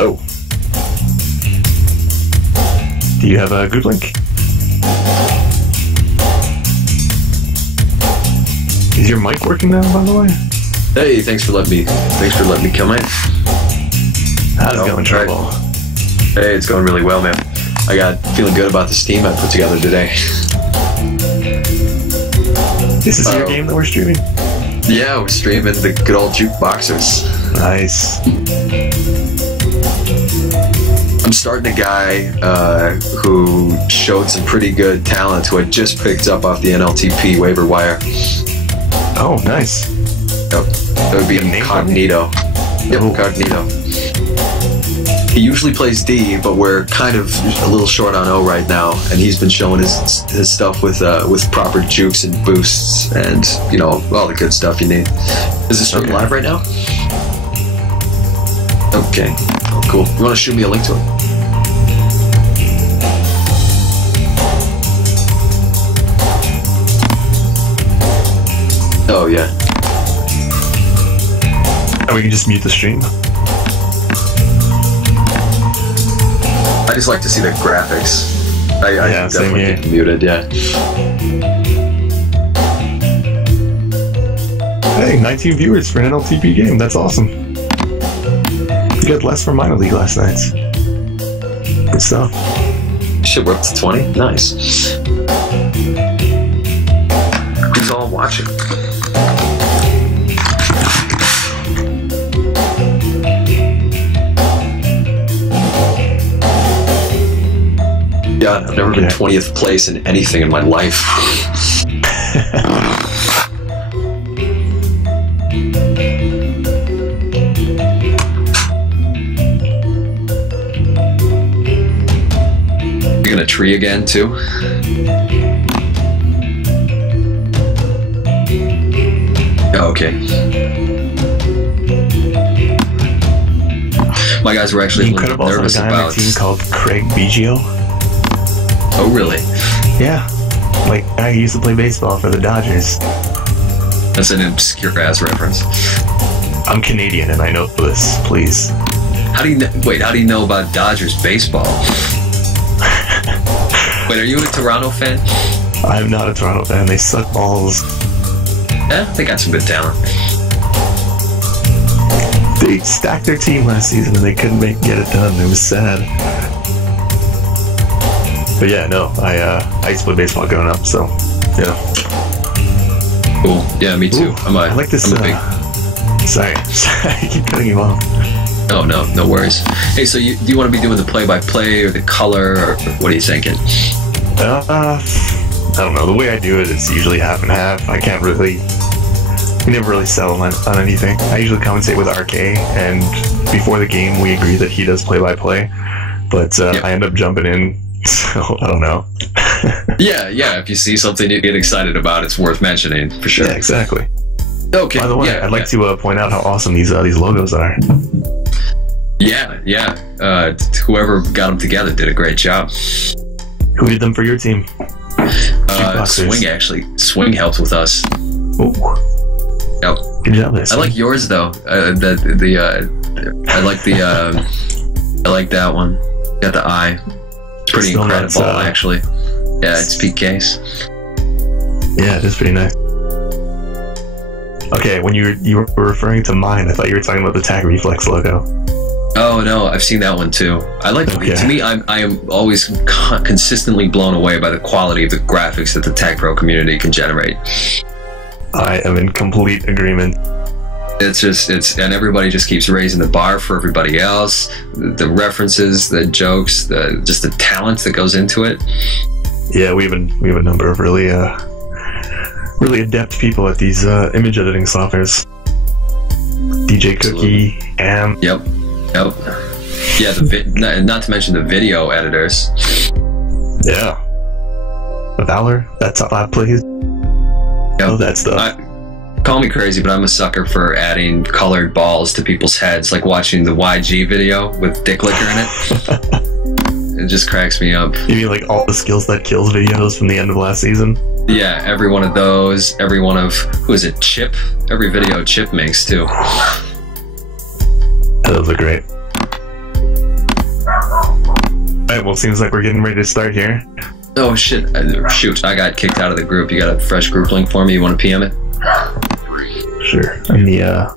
Hello. Do you have a group link? Is your mic working now, by the way? Hey, thanks for letting me come in. How's it going, Trouble? Hey, it's going really well, man. I got feeling good about this team I put together today. This is your game that we're streaming? Yeah, we're streaming the good old Jukeboxers. Nice. I'm starting a guy who showed some pretty good talent, who I just picked up off the NLTP waiver wire. Oh, nice. Yep. That would be Incognito. Yep, Incognito. He usually plays D, but we're kind of a little short on O right now, and he's been showing his stuff with proper jukes and boosts, and you know, all the good stuff you need. Is this stream live right now? Okay. Oh, cool. You want to shoot me a link to it? Oh yeah. And we can just mute the stream. I just like to see the graphics. I definitely get muted, yeah. Hey, 19 viewers for an NLTP game. That's awesome. You got less from minor league last night. Good stuff. Shit, we're up to 20? Nice. Who's all watching? God, I've never been 20th place in anything in my life. You're gonna tree again, too? Oh, okay. My guys were actually a little nervous about... Incrediballs, a guy on my team called Craig Biggio. Oh, really? Yeah. Like, I used to play baseball for the Dodgers. That's an obscure-ass reference. I'm Canadian, and I know this, please. How do you know, wait, how do you know about Dodgers baseball? Wait, are you a Toronto fan? I'm not a Toronto fan. They suck balls. Yeah, they got some good talent. They stacked their team last season, and they couldn't get it done. It was sad. But yeah, no, I used to play baseball growing up, so yeah. Cool. Yeah, me too. Ooh, I like this. Sorry, I keep cutting you off. Oh no worries. Hey, so do you want to be doing the play-by-play or the color, or what are you thinking? I don't know. The way I do it, it's usually half and half. I can't really. We never really settle on anything. I usually compensate with RK, and before the game, we agree that he does play-by-play, but I end up jumping in. So, I don't know. yeah, if you see something you get excited about, it's worth mentioning, for sure. Yeah, exactly. Okay. By the way, I'd like to point out how awesome these logos are. Yeah. Whoever got them together did a great job. Who did them for your team? Swing, actually. Swing helped with us. Ooh. Yep. Good job, there. I like yours, though. I like that one. Got the eye. Pretty incredible, actually. Yeah, it's PKs. Yeah, it is pretty nice. Okay, when you were referring to mine, I thought you were talking about the Tag Reflex logo. Oh no, I've seen that one too. I like. Okay. To me, I am always consistently blown away by the quality of the graphics that the Tag Pro community can generate. I am in complete agreement. And everybody just keeps raising the bar for everybody else. The references, the jokes, just the talent that goes into it. Yeah, we have a number of really adept people at these image editing softwares. DJ Cookie, Am. Yep. Yeah, not to mention the video editors. Yeah. Valor, that's how I plays. Yep. Oh, that stuff. Call me crazy, but I'm a sucker for adding colored balls to people's heads, like watching the YG video with Dick Licker in it. It just cracks me up. You mean like all the Skills That Kills videos from the end of last season? Yeah, every one of those, every one of, who is it, Chip? Every video Chip makes, too. Those are great. Alright, well, seems like we're getting ready to start here. Oh shit! Shoot! I got kicked out of the group. You got a fresh group link for me? You want to PM it? Sure. And I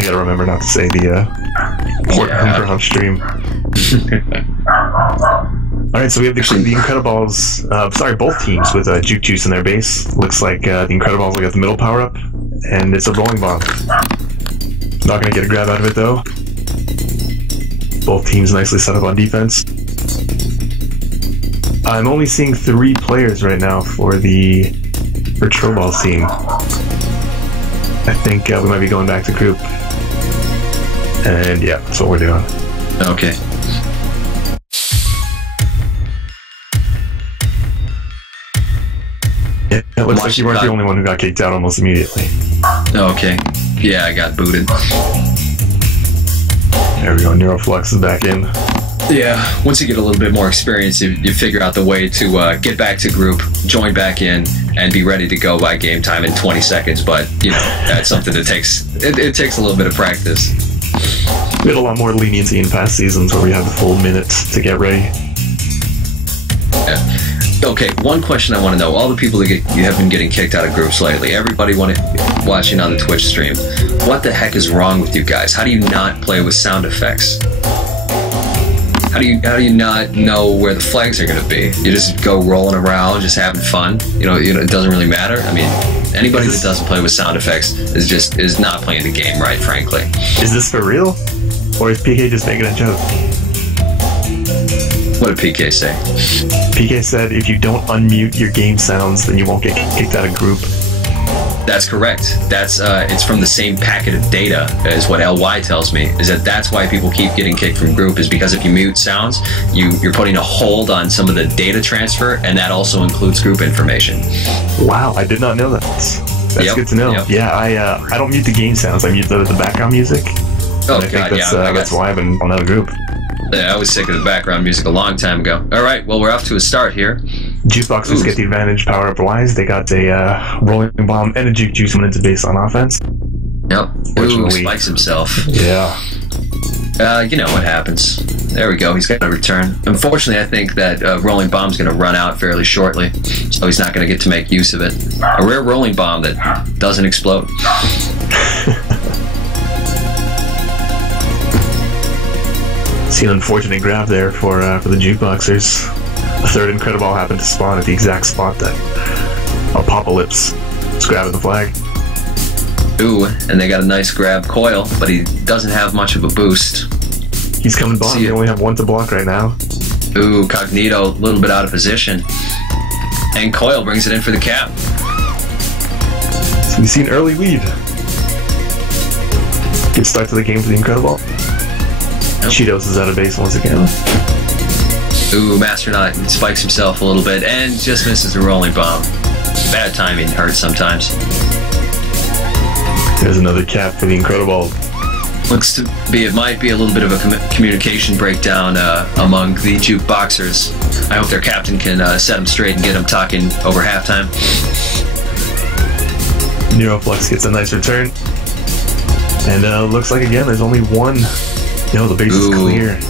gotta remember not to say the port number on stream. Alright, so we have the Incrediballs, both teams with Juke Juice in their base. Looks like the Incrediballs will get the middle power up, and it's a rolling bomb. Not gonna get a grab out of it though. Both teams nicely set up on defense. I'm only seeing 3 players right now for Trollballs team. I think we might be going back to group. And yeah, that's what we're doing. Okay. Yeah, it looks like you weren't the only one who got kicked out almost immediately. Okay. Yeah, I got booted. There we go, Neuroflux is back in. Yeah, once you get a little bit more experience, you figure out the way to get back to group, join back in, and be ready to go by game time in 20 seconds. But, you know, that's something that takes a little bit of practice. We had a lot more leniency in past seasons where we had the full minute to get ready. Yeah. Okay, one question I want to know. All the people that you have been getting kicked out of groups lately, everybody watching on the Twitch stream, what the heck is wrong with you guys? How do you not play with sound effects? How do you not know where the flags are going to be? You just go rolling around, just having fun. You know, it doesn't really matter. I mean, anybody that doesn't play with sound effects is not playing the game right, frankly. Is this for real? Or is PK just making a joke? What did PK say? PK said if you don't unmute your game sounds, then you won't get kicked out of group. That's correct. That's it's from the same packet of data as what LY tells me. Is that's why people keep getting kicked from group, is because if you mute sounds, you're putting a hold on some of the data transfer, and that also includes group information. Wow, I did not know that. That's good to know. Yep. Yeah, I don't mute the game sounds. I mute the background music. Oh, I think that's why I've been on that group. Yeah, I was sick of the background music a long time ago. All right, well, we're off to a start here. Jukeboxers get the advantage power-up-wise. They got a rolling bomb and a Juke Juice went into base on offense. Yep. Ooh, spikes himself. Yeah. You know what happens. There we go. He's got a return. Unfortunately, I think that rolling bomb's going to run out fairly shortly, so he's not going to get to make use of it. A rare rolling bomb that doesn't explode. See an unfortunate grab there for the Jukeboxers. A third Incrediball happened to spawn at the exact spot that Apocalypse is grabbing the flag. Ooh, and they got a nice grab Coil, but he doesn't have much of a boost. He's coming bottom. They only have 1 to block right now. Ooh, Cognito a little bit out of position. And Coil brings it in for the cap. So we see an early lead. Good start to the game for the Incrediball. Nope. Cheetos is out of base once again. Ooh, Masternaut spikes himself a little bit and just misses the rolling bomb. Bad timing hurts sometimes. There's another cap for the Incredible. Looks to be, it might be a little bit of a communication breakdown among the Jukeboxers. I hope their captain can set them straight and get them talking over halftime. Neuroflux gets a nice return. And looks like, again, there's only 1. You know, the base is clear.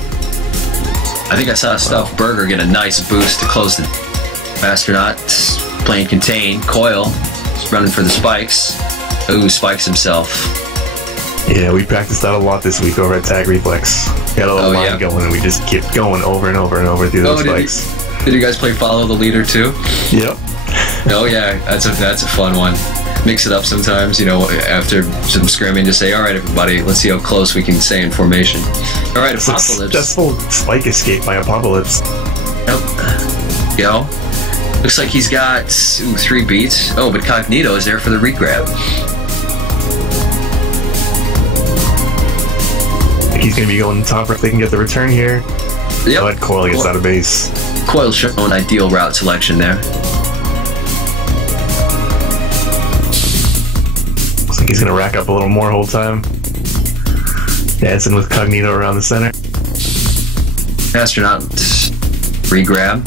I think I saw Stuffed Burger get a nice boost to close the Astronaut. Playing contain. Coil running for the spikes. Ooh, spikes himself. Yeah, we practiced that a lot this week over at Tag Reflex. Got a little line going, and we just kept going over and over and over through those spikes. Did you guys play Follow the Leader too? Yep. Oh yeah, that's a fun one. Mix it up sometimes, you know, after some scrimming, just say, all right, everybody, let's see how close we can stay in formation. All right, Apocalypse. Successful spike escape by Apocalypse. Yep. Go. Looks like he's got 3 beats. Oh, but Cognito is there for the regrab. I think he's going to be going top if they can get the return here. Yep. But Coil gets out of base. Coil's showing ideal route selection there. He's going to rack up a little more hold time. Dancing with Cognito around the center. Astronaut regrab.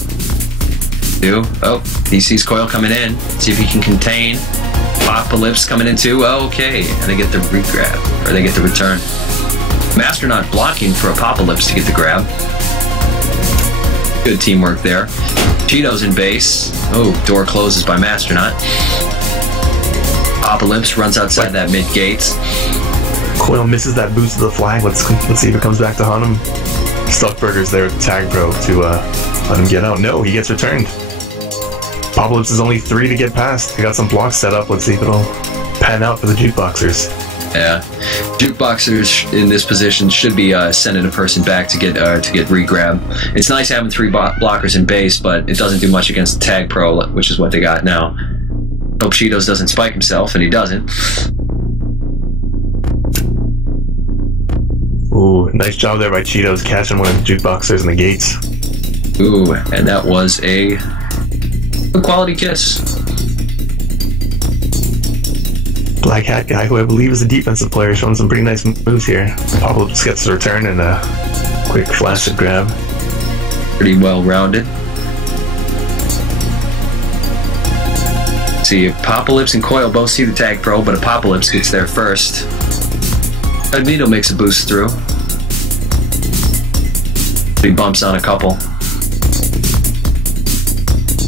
Oh, he sees Coil coming in. See if he can contain. Apocalypse coming in too. Okay, and they get the regrab, or they get the return. Astronaut blocking for Apocalypse to get the grab. Good teamwork there. Cheetos in base. Oh, door closes by Mastronaut. Apocalypse runs outside that mid gate. Coil misses that boost to the flag. Let's see if it comes back to hunt him. Stuckburger's there with the tag pro to let him get out. No, he gets returned. Apocalypse is only 3 to get past. They got some blocks set up. Let's see if it'll pan out for the Jukeboxers. Yeah, Jukeboxers in this position should be sending a person back to get re-grab. It's nice having 3 blockers in base, but it doesn't do much against the tag pro, which is what they got now. Hope Cheetos doesn't spike himself, and he doesn't. Ooh, nice job there by Cheetos catching one of the Jukeboxers in the gates. Ooh, and that was a quality kiss. Black Hat guy, who I believe is a defensive player, showing some pretty nice moves here. Apocalypse gets the return and a quick flaccid grab. Pretty well rounded. See, Apocalypse and Coil both see the tag pro, but Apocalypse gets there first. Magneto makes a boost through. He bumps on a couple.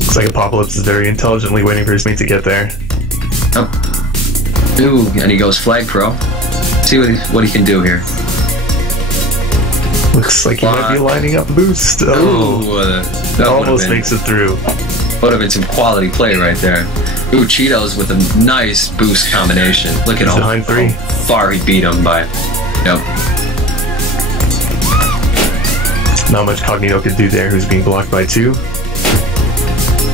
Looks like Apocalypse is very intelligently waiting for his mate to get there. Oh. Ooh, and he goes flag pro. See what he can do here. Looks like he might be lining up a boost. Oh, that almost makes it through. Would have been some quality play right there. Ooh, Cheetos with a nice boost combination. Look at how far he beat him by. Yep. Not much Cognito could do there, who's being blocked by 2.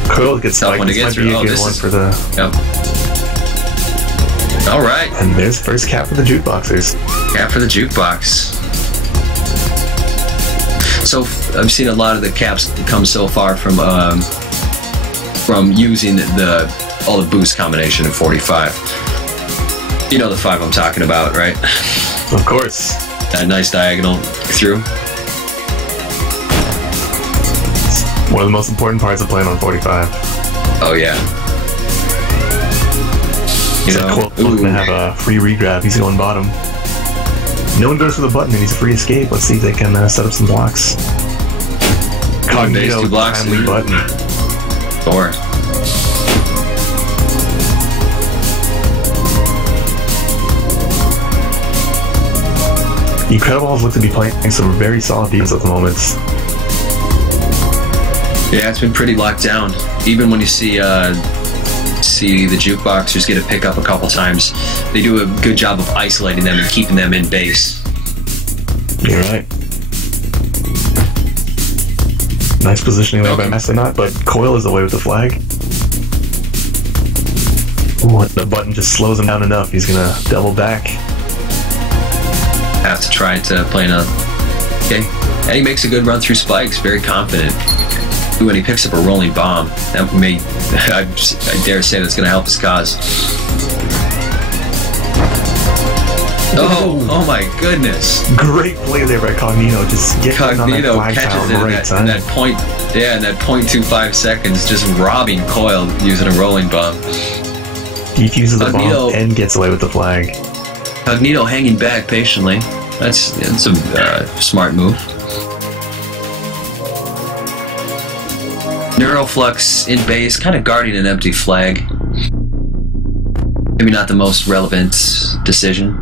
Coil gets spiked. This might be a good one for the... Yep. All right. And there's first cap for the Jukeboxers. Cap for the Jukebox. So I've seen a lot of the caps come so far from using all the boost combination in 45. You know the 5 I'm talking about, right? Of course. That nice diagonal through. It's one of the most important parts of playing on 45. Oh yeah. He's gonna have a free regrab. He's going bottom. No one goes for the button, and he's a free escape. Let's see if they can set up some blocks. Cognito, timely button. Or Incrediballs look to be playing some very solid defense at the moment. Yeah, it's been pretty locked down. Even when you see the Jukeboxers get a pick up a couple times, they do a good job of isolating them and keeping them in base. You're right. Nice positioning there by Mastronaut, but Coil is away with the flag. Ooh, the button just slows him down enough. He's gonna double back. Have to try to play another. Okay, and he makes a good run through spikes. Very confident. Ooh, and he picks up a rolling bomb. That may, I dare say, that's gonna help his cause. Oh my goodness! Great play there by Cognito. Just getting on that flag catches it in that point. Yeah, in that 0.25 seconds, just robbing Coil using a rolling bomb. Defuses the bomb and gets away with the flag. Cognito hanging back patiently. That's a smart move. Neuroflux in base, kind of guarding an empty flag. Maybe not the most relevant decision.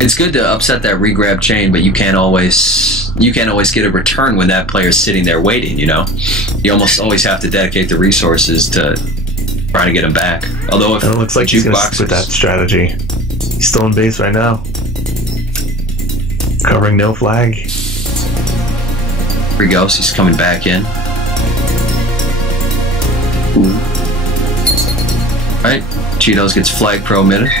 It's good to upset that regrab chain, but you can't always get a return when that player's sitting there waiting, you know? You almost always have to dedicate the resources to trying to get him back. Although if it looks like he's going to stick with that strategy. He's still in base right now. Covering no flag. Here he goes, he's coming back in. Ooh. Alright, Cheetos gets flag pro minute.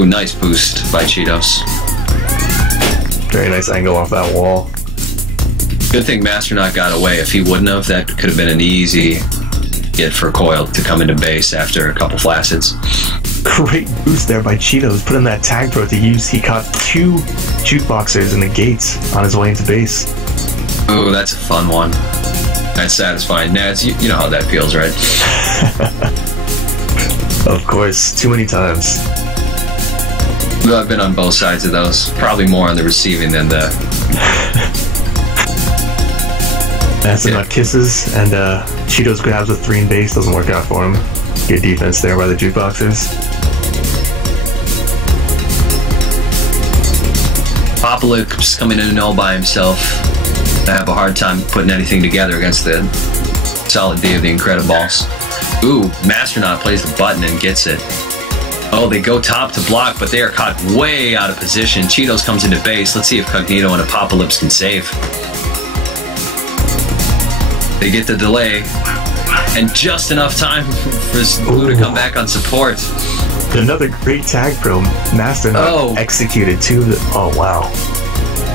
Ooh, nice boost by Cheetos. Very nice angle off that wall. Good thing Mastronaut got away. If he wouldn't have, that could have been an easy get for Coil to come into base after a couple flacids. Great boost there by Cheetos. Put in that tag pro to use. He caught 2 Jukeboxers in the gates on his way into base. Oh, that's a fun one. That's satisfying. Nads, you know how that feels, right? Of course. Too many times. Well, I've been on both sides of those. Probably more on the receiving than the... Astronaut kisses, and Cheetos grabs a 3 in base. Doesn't work out for him. Good defense there by the Jukeboxers. Apocalypse coming in all by himself. I have a hard time putting anything together against the solid D of the Incrediballs. Ooh, Mastronaut plays the button and gets it. Oh, they go top to block, but they are caught way out of position. Cheetos comes into base. Let's see if Cognito and Apocalypse can save. They get the delay, and just enough time for Blue to come back on support. Another great tag from Mastronaut executed 2 of the... Oh, wow.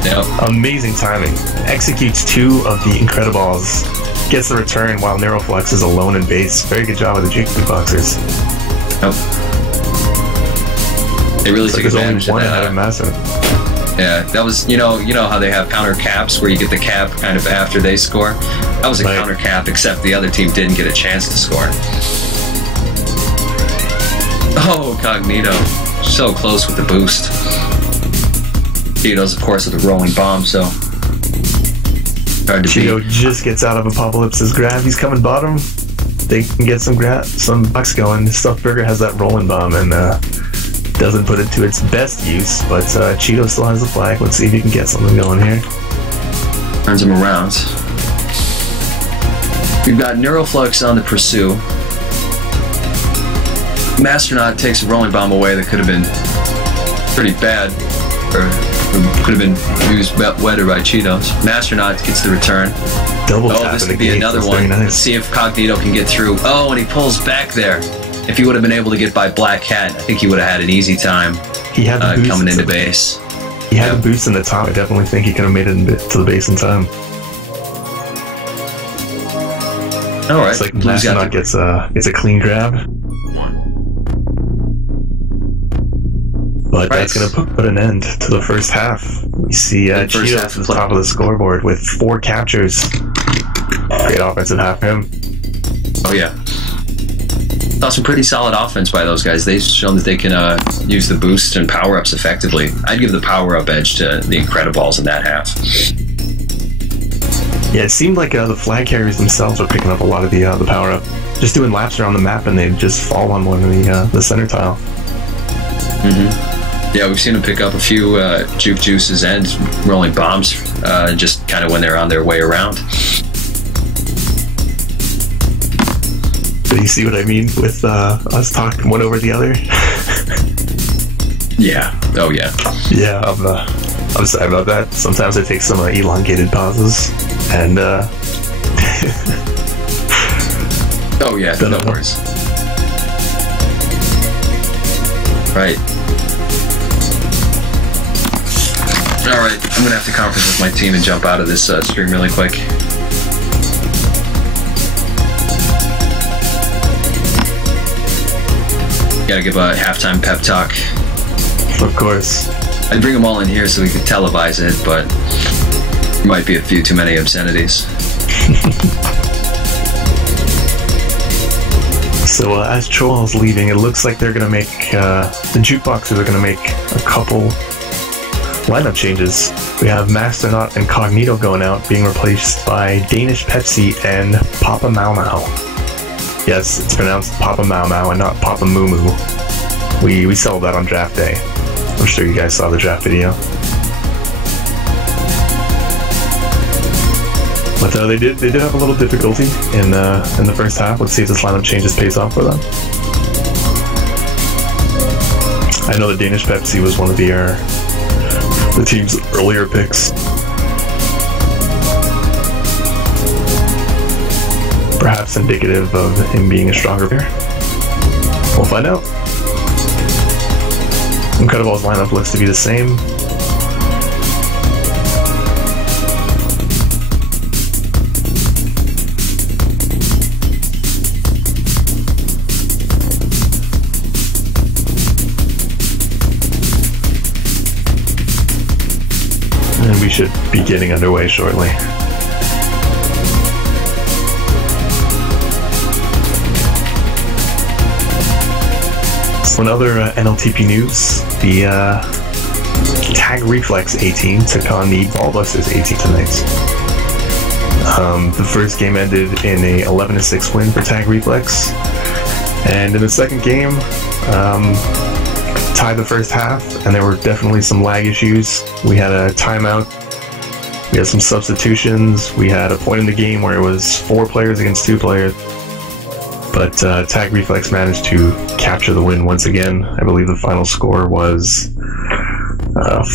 Yep. Amazing timing. Executes 2 of the Incrediballs. Gets the return while Neuroflex is alone in base. Very good job of the Jukeboxers. Yep. They really took advantage of that. Ahead of Mastronaut. Yeah, that was, you know how they have counter caps where you get the cap kind of after they score? That was a counter cap, except the other team didn't get a chance to score. Oh, Cognito. So close with the boost. Cheetos, of course, with a rolling bomb, so hard to Cheeto beat. just gets out of Apocalypse's grab. He's coming bottom. They can get some bucks going. Stuffed Burger has that rolling bomb and doesn't put it to its best use, but Cheeto still has the flag. Let's see if he can get something going here. Turns him around. We've got Neuroflux on the pursue. Mastronaut takes a rolling bomb away that could have been pretty bad, or could have been used wetter by Cheetos. Mastronaut gets the return. Double tap. Oh, this could be another one. Nice. Let's see if Cognito can get through. Oh, and he pulls back there. If he would have been able to get by Black Cat, I think he would have had an easy time. He had the boost coming into base. He had a boost in the top. I definitely think he could have made it to the base in time. All right. It's like Mastronaut gets a clean grab. But that's going to put an end to the first half. We see Cheetos at the top of the scoreboard with 4 captures. Great offensive half for him. Oh, yeah. Saw some pretty solid offense by those guys. They've shown that they can use the boost and power-ups effectively. I'd give the power-up edge to the Incrediballs in that half. Yeah, it seemed like the flag carriers themselves were picking up a lot of the power-up. Just doing laps around the map, and they'd just fall on one of the center tile. Mm-hmm. Yeah, we've seen them pick up a few juke juices and rolling bombs just kind of when they're on their way around. Do you see what I mean with us talking one over the other? Yeah. Oh, yeah. Yeah, I'm sorry about that. Sometimes I take some elongated pauses, and oh, yeah, no worries. Right. Alright, I'm gonna have to conference with my team and jump out of this stream really quick. Gotta give a halftime pep talk. Of course. I'd bring them all in here so we could televise it, but there might be a few too many obscenities. So as Troll's leaving, it looks like they're gonna make the Jukeboxers are gonna make a couple lineup changes. We have Mastronaut and Cognito going out, being replaced by Danish Pepsi and Papa Mau Mau. Yes, it's pronounced Papa Mau Mau and not Papa Moo Moo. We sold that on draft day. I'm sure you guys saw the draft video. But they did have a little difficulty in the first half. Let's see if this lineup changes pays off for them. I know the Danish Pepsi was one of the team's earlier picks. Perhaps indicative of him being a stronger player. We'll find out. Incrediballs lineup looks to be the same. And we should be getting underway shortly. in other NLTP news, the Tag Reflex A team took on the Ballbusters A team tonight. The first game ended in a 11-6 win for Tag Reflex, and in the second game, tied the first half, and there were definitely some lag issues. We had a timeout, we had some substitutions, we had a point in the game where it was 4 players against 2 players. But Tag Reflex managed to capture the win once again. I believe the final score was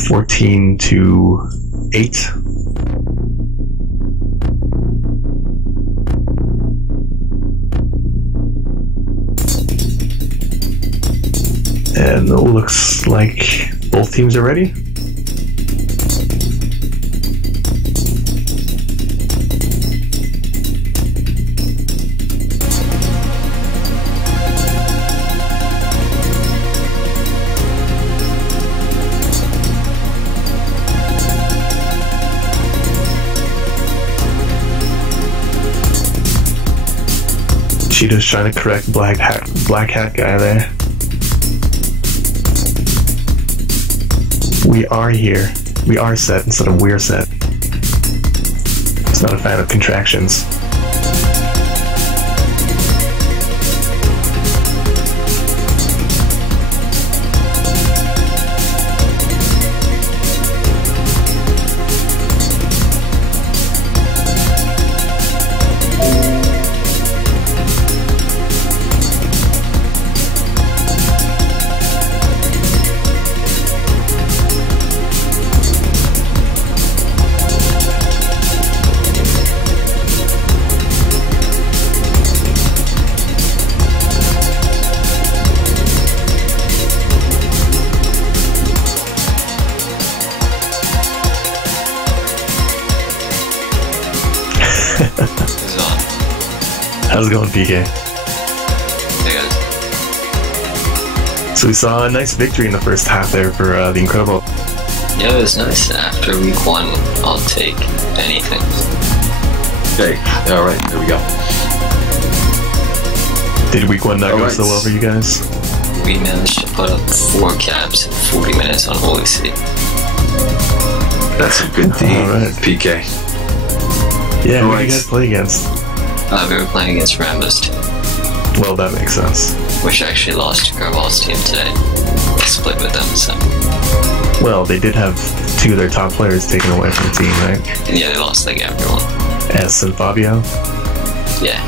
14-8. And it looks like both teams are ready. Cheetah's trying to correct black hat guy there. We are here. We are set instead of we're set. It's not a fan of contractions. How's it going, PK? Hey guys. So we saw a nice victory in the first half there for the Incrediballs. Yeah, it was nice. After week 1, I'll take anything. Hey, alright, there we go. Did week 1 not go so well for you guys? We managed to put up 4 cabs in 40 minutes on Holy City. That's a good team, right. PK. Yeah, who did you guys play against? We were playing against Rambo's team. Well, that makes sense. Which actually lost to Incrediballs' team today. I split with them, so... Well, they did have 2 of their top players taken away from the team, right? Yeah, they lost like everyone. S and Fabio? Yeah.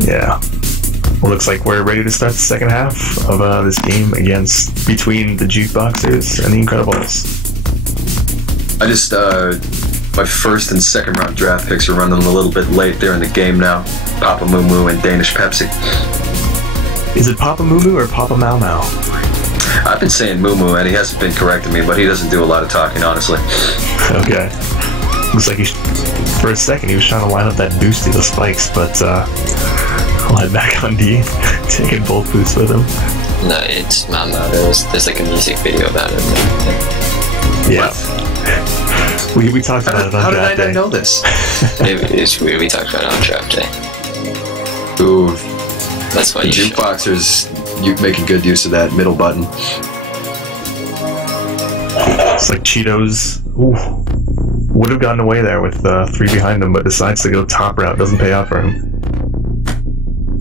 Yeah. Well, looks like we're ready to start the second half of this game between the Jukeboxers and the Incrediballs. I just, my first and second round draft picks are running a little bit late. They're in the game now. Papa Moo Moo and Danish Pepsi. Is it Papa Moo Moo or Papa Mau Mau? I've been saying Moo Moo and he hasn't been correcting me, but he doesn't do a lot of talking, honestly. Okay. Looks like for a second he was trying to line up that boost to the spikes, but I'll head back on D, taking both boosts with him. No, it's Mau Mau. There's like a music video about it. Yeah. We talked about it on How draft did I day. not know this? It's weird. We talked about it on draft day. Ooh. That's why The you Jukeboxers, you make a good use of that middle button. It's like Cheetos. Ooh. Would have gotten away there with 3 behind him, but decides to go top route. Doesn't pay out for him.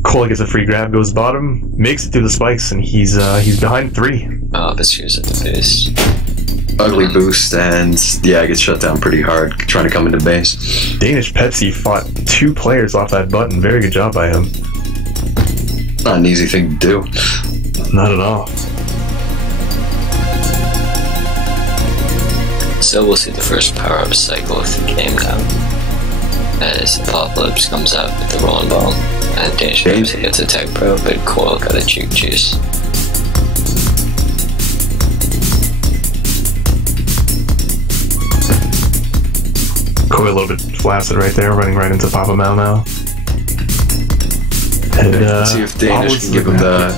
Cole gets a free grab, goes bottom, makes it through the spikes, and he's behind 3. Oh, this year's at the base. Ugly boost, and yeah, I get shut down pretty hard trying to come into base. Danish Pepsi fought 2 players off that button. Very good job by him. Not an easy thing to do. Not at all. So we'll see the first power-up cycle of the game now. As Apocalypse comes out with the rolling ball, and Danish Pepsi gets a tech pro, but Coil got a juke juice. Coil a little bit flaccid right there, running right into Papa Mau Mau. And, see if Danish can give him the...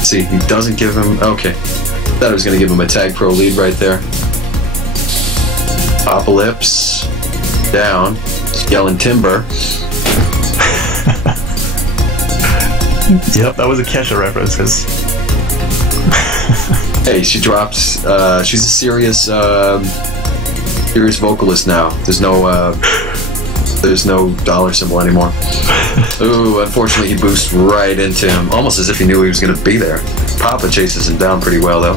See, he doesn't give him... Okay. Thought I was going to give him a tag pro lead right there. Apocalypse. Down. Yelling timber. Yep, that was a Kesha reference, because Hey, she dropped. She's a serious vocalist now. There's no dollar symbol anymore. Ooh, unfortunately, he boosts right into him, almost as if he knew he was going to be there. Papa chases him down pretty well, though.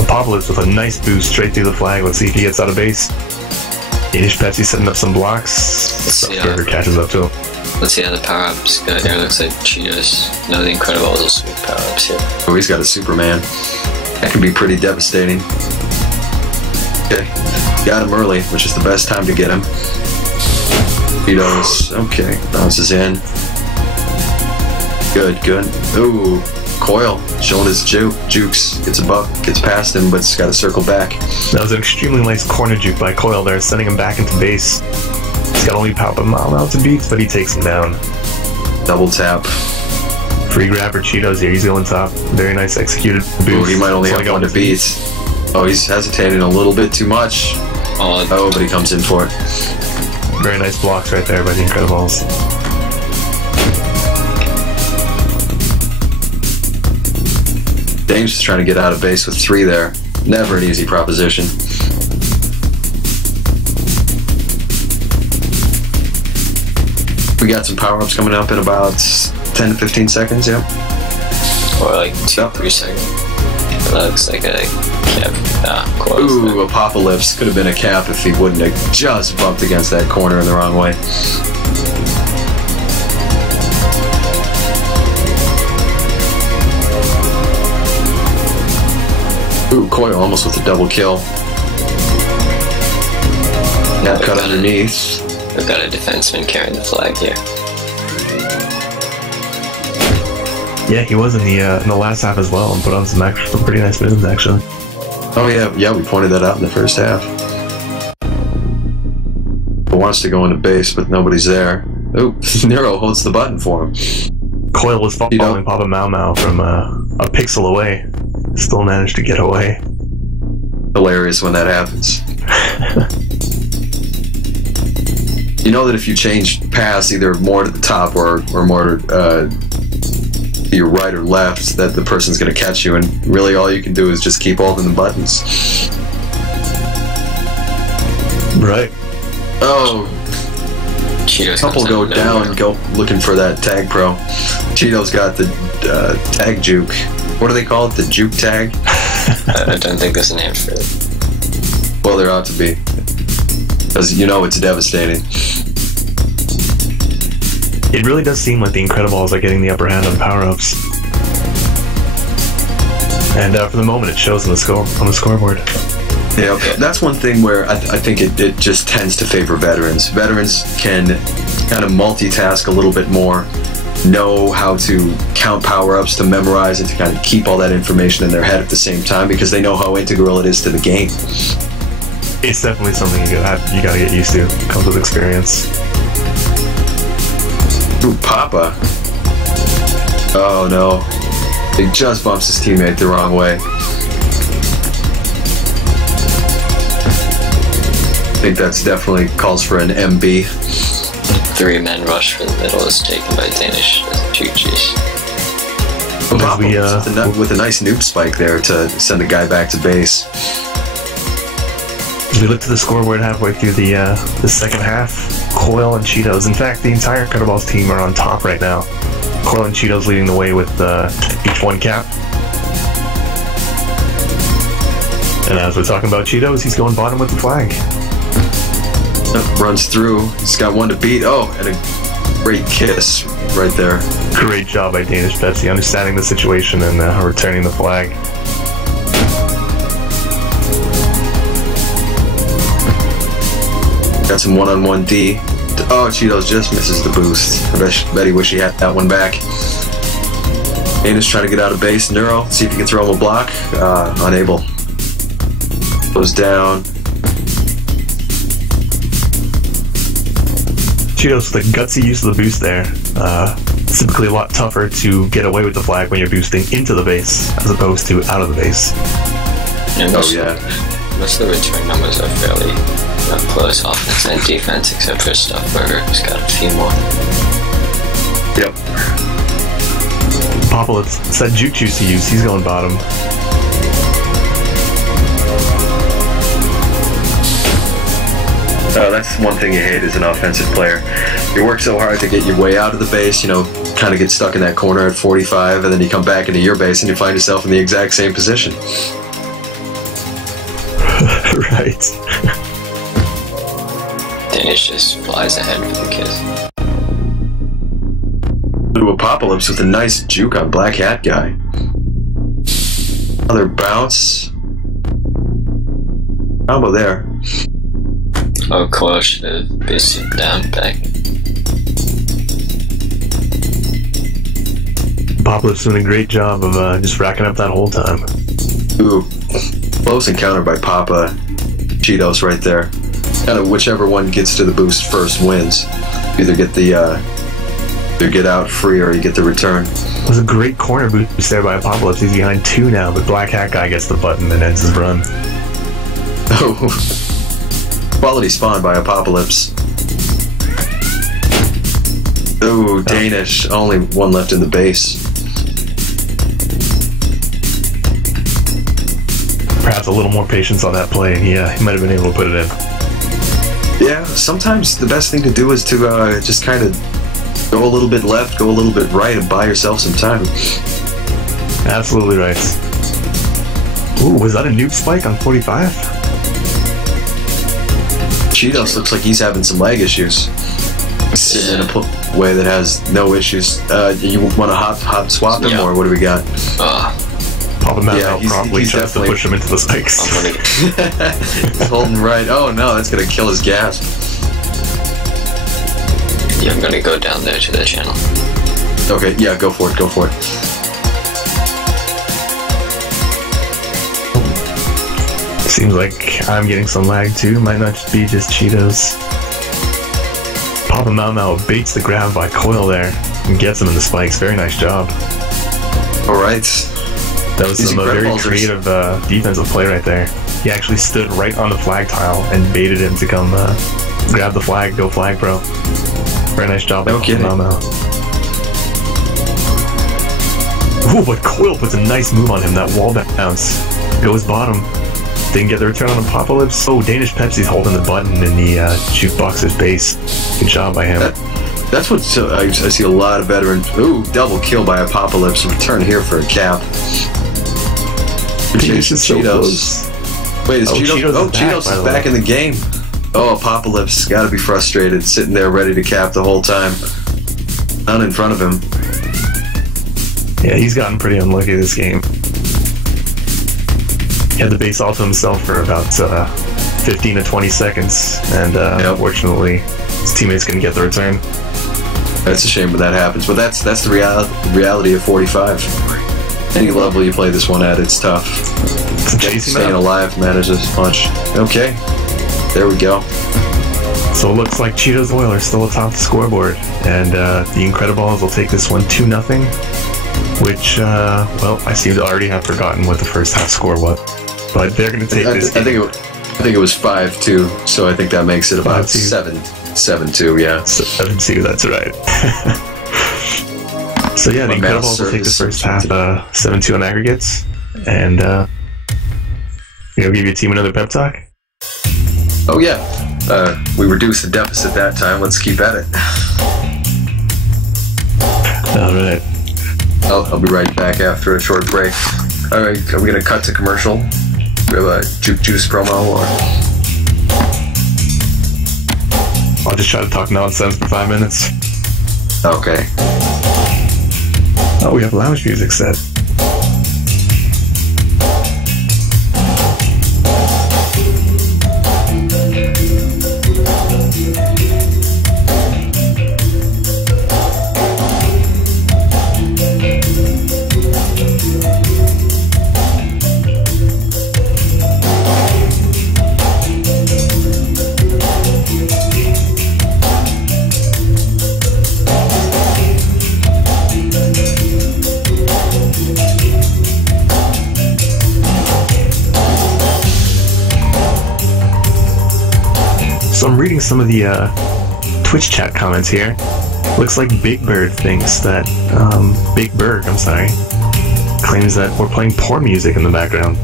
Apocalypse with a nice boost straight through the flag. Let's see if he gets out of base. Danish Pepsi setting up some blocks. Burger catches up to him. Let's see how the power-ups go here. Looks like Cheetos. No, the Incrediballs will sweep power-ups here. Oh, he's got a Superman. That can be pretty devastating. Okay, got him early, which is the best time to get him. Cheetos, okay, bounces in. Good, good. Ooh, Coil showing his jukes. Gets above, gets past him, but it's got to circle back. That was an extremely nice corner juke by Coil there, sending him back into base. He's got only Papa Mau out to beat, but he takes him down. Double tap. Free grab for Cheetos here. He's going top. Very nice executed boost. Ooh, he might only have one to beat. Oh, he's hesitating a little bit too much. Oh, but he comes in for it. Very nice blocks right there by the Incrediballs. Dame's just trying to get out of base with 3 there. Never an easy proposition. We got some power-ups coming up in about 10 to 15 seconds, yeah. Or like 2-3 seconds. That looks like a cap. Ooh, Apocalypse. Could have been a cap if he wouldn't have just bumped against that corner in the wrong way. Ooh, Coil almost with a double kill. Now cut underneath. We've got a defenseman carrying the flag here. Yeah, he was in the last half as well, and put on some pretty nice moves actually. Oh yeah, we pointed that out in the first half. He wants to go into base, but nobody's there. Ooh, Nero holds the button for him. Coil was following Papa Mau from a pixel away. Still managed to get away. Hilarious when that happens. You know that if you change pass either more to the top or more to your right or left, that the person's going to catch you, and really all you can do is just keep holding the buttons. Right. Oh. Cheetos Couple go down and go looking for that tag pro. Cheetos got the tag juke. What do they call it? The juke tag? I don't think there's a name for it. Well, there ought to be. Because you know it's devastating. It really does seem like the Incrediballs are getting the upper hand on power-ups. And for the moment, it shows on the scoreboard. Yeah, that's one thing where I think it just tends to favor veterans. Veterans can kind of multitask a little bit more, know how to count power-ups, to memorize, and to kind of keep all that information in their head at the same time, because they know how integral it is to the game. It's definitely something you gotta get used to. It comes with experience. Ooh, Papa. Oh no. He just bumps his teammate the wrong way. I think that's definitely calls for an MB. 3-man rush for the middle is taken by Danish Choo-Chees. Papa with a nice noob spike there to send a guy back to base. As we look to the scoreboard halfway through the second half, Coil and Cheetos. In fact, the entire Incrediballs team are on top right now. Coil and Cheetos leading the way with each 1 cap. And as we're talking about Cheetos, he's going bottom with the flag. Runs through. He's got 1 to beat. Oh, and a great kiss right there. Great job by Danish Pepsi, understanding the situation and returning the flag. Got some one-on-one D. Oh, Cheetos just misses the boost. I bet he wish he had that one back. Danish trying to get out of base. Neuro, see if he can throw him a block. Unable. Goes down. Cheetos, the gutsy use of the boost there. Typically a lot tougher to get away with the flag when you're boosting into the base as opposed to out of the base. Yeah, most of the return numbers are fairly close, offense and defense, except for Stuffburger, who's got a few more. Yep. Apocalypse said Juke Juice to use. He's going bottom. Oh, that's one thing you hate as an offensive player. You work so hard to get your way out of the base, you know, kind of get stuck in that corner at 45, and then you come back into your base and you find yourself in the exact same position. Right. Danish just flies ahead for the kiss. Ooh, Apocalypse with a nice juke on Black Hat guy. Another bounce. Combo there. Oh, Coil should have boosted down back. Apocalypse doing a great job of just racking up that whole time. Ooh, close encounter by Papa Cheetos right there. Kind of whichever one gets to the boost first wins. Either get the either get out free or you get the return. It was a great corner boost there by Apocalypse. He's behind 2 now, but Black Hat guy gets the button and ends his run. Oh, quality spawn by Apocalypse. Ooh, Danish. Only one left in the base. Perhaps a little more patience on that play, and he might have been able to put it in. Yeah, sometimes the best thing to do is to just kind of go a little bit left, go a little bit right, and buy yourself some time. Absolutely right. Ooh, was that a nuke spike on 45? Cheetos looks like he's having some lag issues. Sitting in a way that has no issues. You want to hot swap him, or what do we got? Pop him out promptly, he's tries to push him into the spikes. He's holding right. Oh no, that's gonna kill his gas. Yeah, I'm gonna go down there to the channel. Okay, yeah, go for it, go for it. Seems like I'm getting some lag too. Might not just be just Cheetos. Papa Mau Mau baits the grab by Coil there and gets him in the spikes. Very nice job. Alright. That was some very creative defensive play right there. He actually stood right on the flag tile and baited him to come grab the flag, go flag pro. Very nice job by Papa Mau Mau. Ooh, but Coil puts a nice move on him. That wall bounce goes bottom. Didn't get the return on Apocalypse. Oh, Danish Pepsi's holding the button in the Jukeboxers base. Good job by him. That's what I see a lot of veterans. Ooh, double kill by Apocalypse. Return here for a cap. Chasing Cheetos. Wait, is Cheetos? Oh, Cheetos is back in the game. Oh, Apocalypse got to be frustrated, sitting there ready to cap the whole time. None in front of him. Yeah, he's gotten pretty unlucky this game. He had the base all to himself for about 15 to 20 seconds, and unfortunately, his teammates couldn't get the return. That's a shame when that happens, but that's the reality of 45. Any level you play this one at, it's tough. Staying alive matters as much. Okay, there we go. So it looks like Cheetos Oil are still atop the scoreboard, and the Incrediballs will take this one 2-0, which, well, I seem to already have forgotten what the first half score was. But they're going to take this. I think it was 5-2, so I think that makes it about 7-2, yeah. 7-2, that's right. So yeah, the Incrediballs will take the first half 7-2 on aggregates, and give your team another pep talk. Oh yeah, we reduced the deficit that time. Let's keep at it. All right. I'll be right back after a short break. All right, are we gonna cut to commercial? We have a Juke Juice promo, or I'll just try to talk nonsense for 5 minutes. Okay. Oh, we have lounge music set. So I'm reading some of the Twitch chat comments here. Looks like Big Bird thinks that, Big Bird, I'm sorry, claims that we're playing porn music in the background.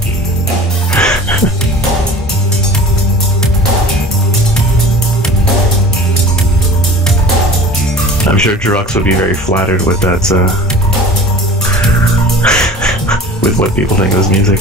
I'm sure Drux would be very flattered with that, with what people think of his music.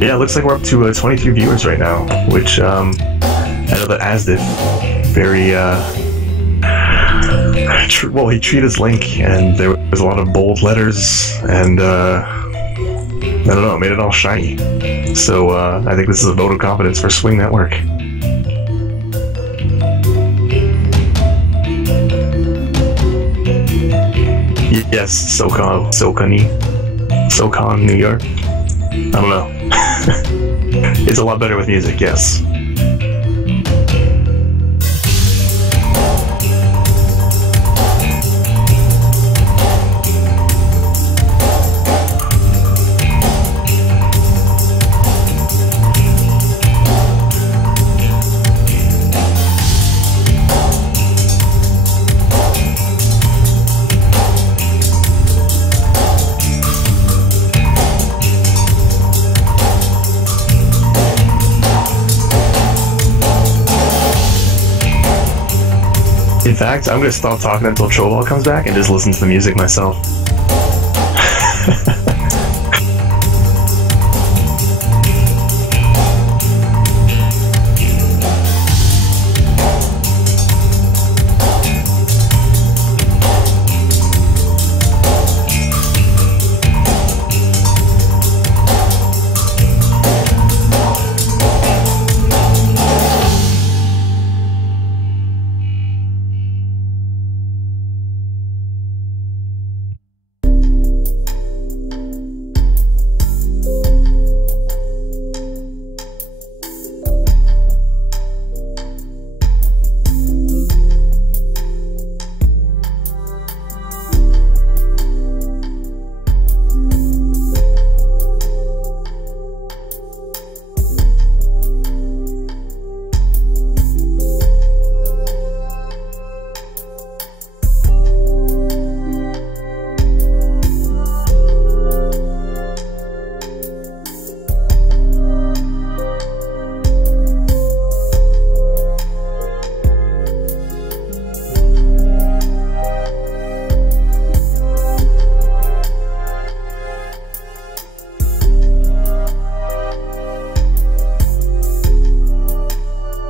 Yeah, it looks like we're up to 23 viewers right now, which I know that Asdif very well, he treated his link and there was a lot of bold letters and I don't know, it made it all shiny. So I think this is a vote of confidence for Swing Network. Yes, SoCon, New York. I don't know. It's a lot better with music, yes. In fact, I'm gonna stop talking until Trobal comes back and just listen to the music myself.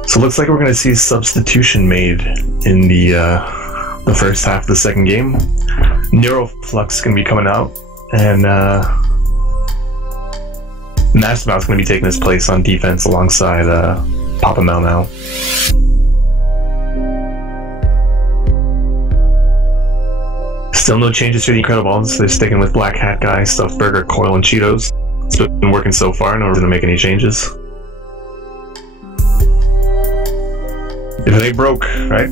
So it looks like we're going to see substitution made in the first half of the second game. Neuroflux is going to be coming out, and Mastermouth's going to be taking his place on defense alongside Papa Mau Mau. Still no changes for the Incrediballs. They're sticking with Black Hat Guy, Stuffed Burger, Coil, and Cheetos. It's been working so far, no reason to make any changes. If it ain't broke, right?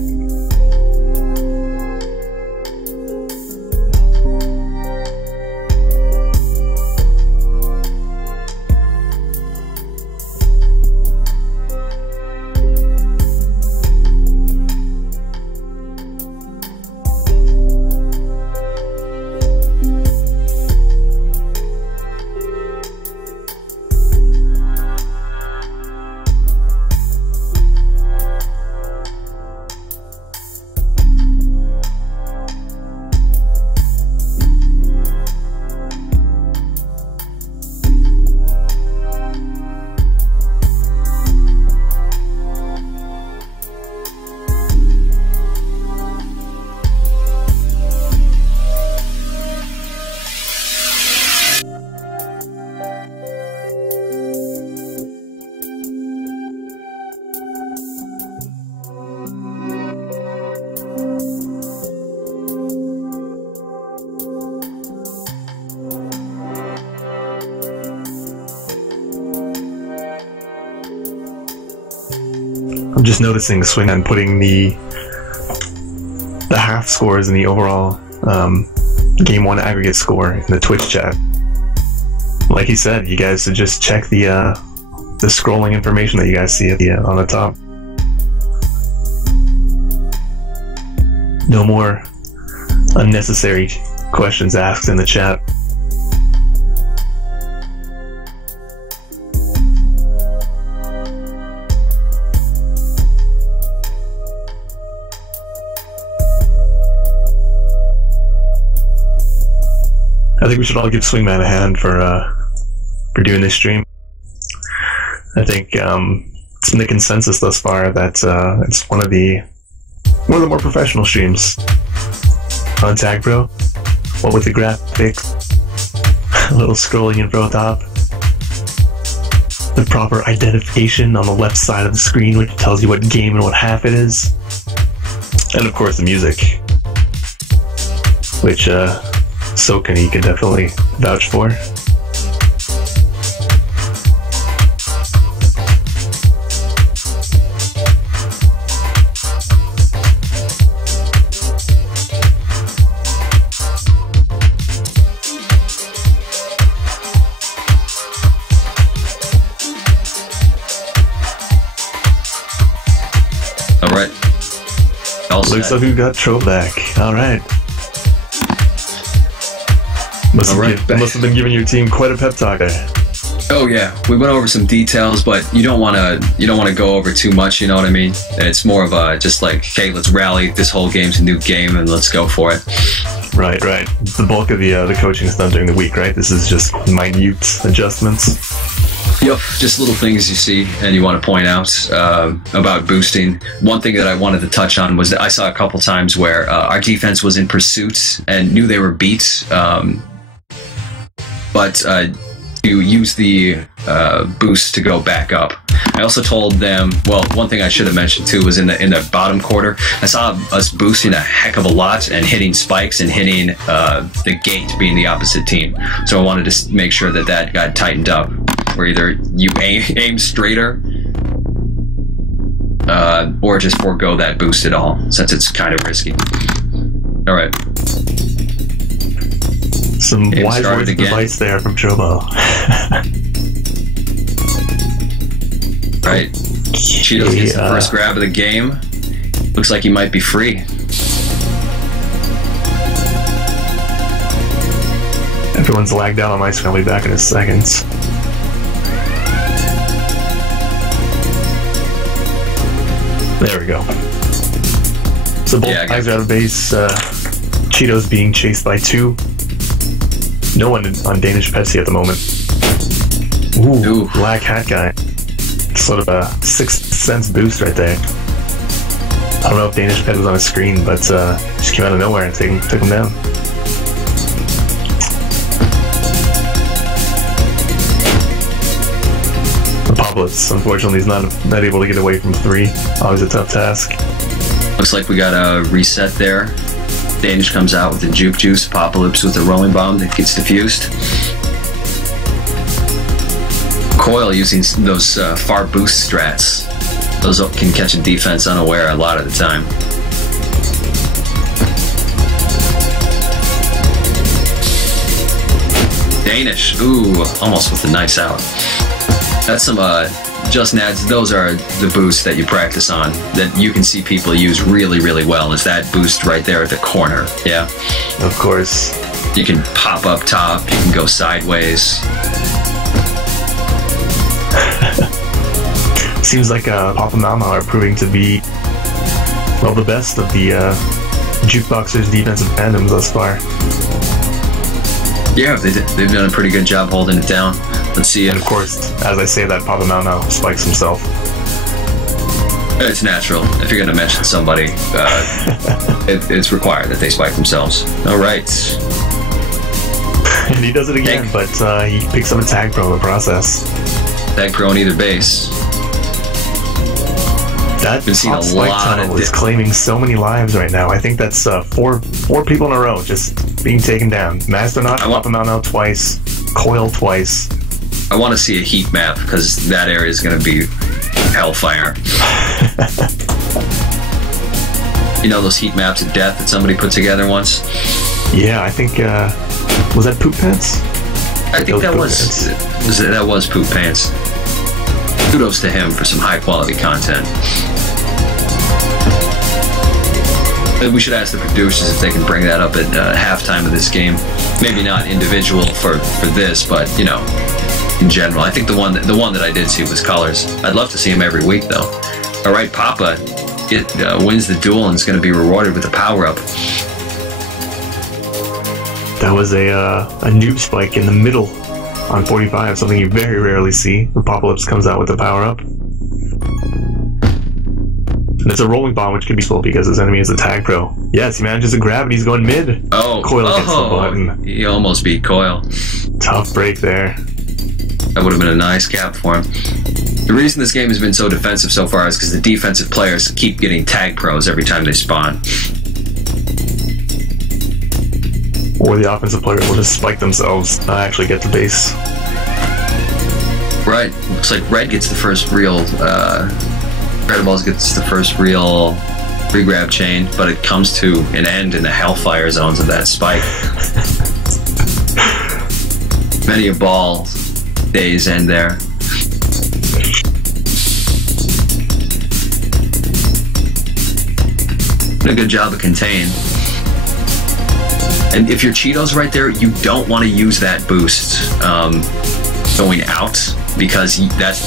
just noticing Swingman putting the half scores and the overall game 1 aggregate score in the Twitch chat. Like he said, you guys should just check the scrolling information that you guys see at on the top. No more unnecessary questions asked in the chat. I think we should all give Swingman a hand for doing this stream. I think it's been the consensus thus far that it's one of the more professional streams on Tag Pro. What with the graphics, a little scrolling info top, the proper identification on the left side of the screen, which tells you what game and what half it is, and of course the music, which Sokani could definitely vouch for. Alright. Looks like we got Tro back. Alright. Must have been giving your team quite a pep talk there. Oh yeah, we went over some details, but you don't want to go over too much. You know what I mean? It's more of a just like, hey, let's rally. This whole game's a new game, and let's go for it. Right. The bulk of the coaching is done during the week, right? This is just minute adjustments. Yep, just little things you see and you want to point out about boosting. One thing that I wanted to touch on was that I saw a couple times where our defense was in pursuit and knew they were beat, but to use the boost to go back up. I also told them, well, one thing I should have mentioned too was in the bottom quarter, I saw us boosting a heck of a lot and hitting spikes and hitting the gate being the opposite team. So I wanted to make sure that got tightened up, where either you aim straighter or just forego that boost at all, since it's kind of risky. All right. Some wise words of advice there from Chobo. Right. Cheetos gets the first grab of the game. Looks like he might be free. Everyone's lagged out on my screen. I'll be back in a second. There we go. So both guys are out of base. Cheetos being chased by 2. No one on Danish Pepsi at the moment. Ooh, black hat guy. Sort of a 6th sense boost right there. I don't know if Danish Pet was on his screen, but just came out of nowhere and took him down. Apocalypse, unfortunately, is not able to get away from 3. Always a tough task. Looks like we got a reset there. Danish comes out with the juke juice, Apocalypse with the rolling bomb that gets diffused. Coil using those far boost strats. Those can catch a defense unaware a lot of the time. Danish, ooh, almost with the nice out. That's some just nads. Those are the boosts that you practice on, that you can see people use really, really well. Is that boost right there at the corner? Yeah. Of course. You can pop up top. You can go sideways. Seems like Papa Mama are proving to be, well, the best of the Jukeboxers defensive tandems thus far. Yeah, they've done a pretty good job holding it down. Let's see. And of course, as I say that, Papa Mama spikes himself. It's natural. If you're going to mention somebody, it's required that they spike themselves. All right. And he does it again, but he picks up a Tag Pro in the process. Tag Pro on either base. That top spike tunnel is claiming so many lives right now. I think that's four people in a row just being taken down. Masternaut, Papa Mama twice, Coil twice. I want to see a heat map, because that area is going to be hellfire. You know those heat maps of death that somebody put together once? Yeah, I think, was that Poop Pants? I think that was Poop Pants. Kudos to him for some high quality content. We should ask the producers if they can bring that up at halftime of this game. Maybe not individual for this, but you know, in general. I think the one that I did see was Colors. I'd love to see him every week though. All right, Papa wins the duel and is going to be rewarded with a power-up. That was a noob spike in the middle on 45, something you very rarely see. Apocalypse comes out with a power-up. And it's a rolling bomb, which can be slow because his enemy is a tag pro. Yes, he manages to grab and he's going mid. Oh, Coil against the button. He almost beat Coil. Tough break there. That would have been a nice cap for him. The reason this game has been so defensive so far is because the defensive players keep getting tag pros every time they spawn. Or the offensive player will just spike themselves, not actually get to base. Right. Looks like Red gets the first real... Incrediballs gets the first real regrab chain, but it comes to an end in the hellfire zones of that spike. Many a ball days end there. Did a good job of contain. And if you're Cheetos right there, you don't want to use that boost going out, because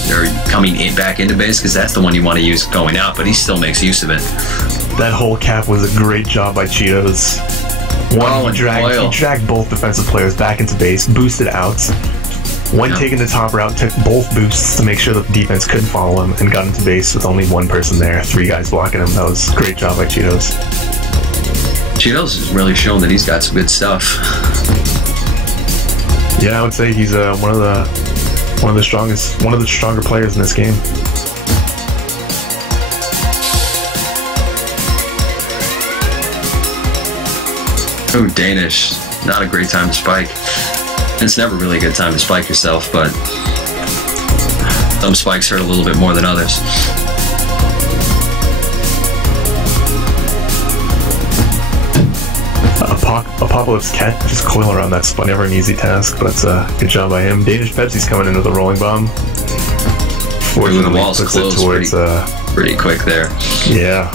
they're coming back into base, because that's the one you want to use going out, but he still makes use of it. That whole cap was a great job by Cheetos. He dragged both defensive players back into base, boosted out. When taking the top route, took both boosts to make sure that the defense couldn't follow him, and got into base with only one person there, 3 guys blocking him. That was a great job by Cheetos. Cheetos has really shown that he's got some good stuff. Yeah, I would say he's one of the stronger players in this game. Oh, Danish. Not a great time to spike. It's never really a good time to spike yourself, but some spikes hurt a little bit more than others. Apocalypse can't just coil around that spot. Never an easy task, but good job by him. Danish Pepsi's coming in with a rolling bomb. Fortunately, the walls closed pretty quick there. Yeah.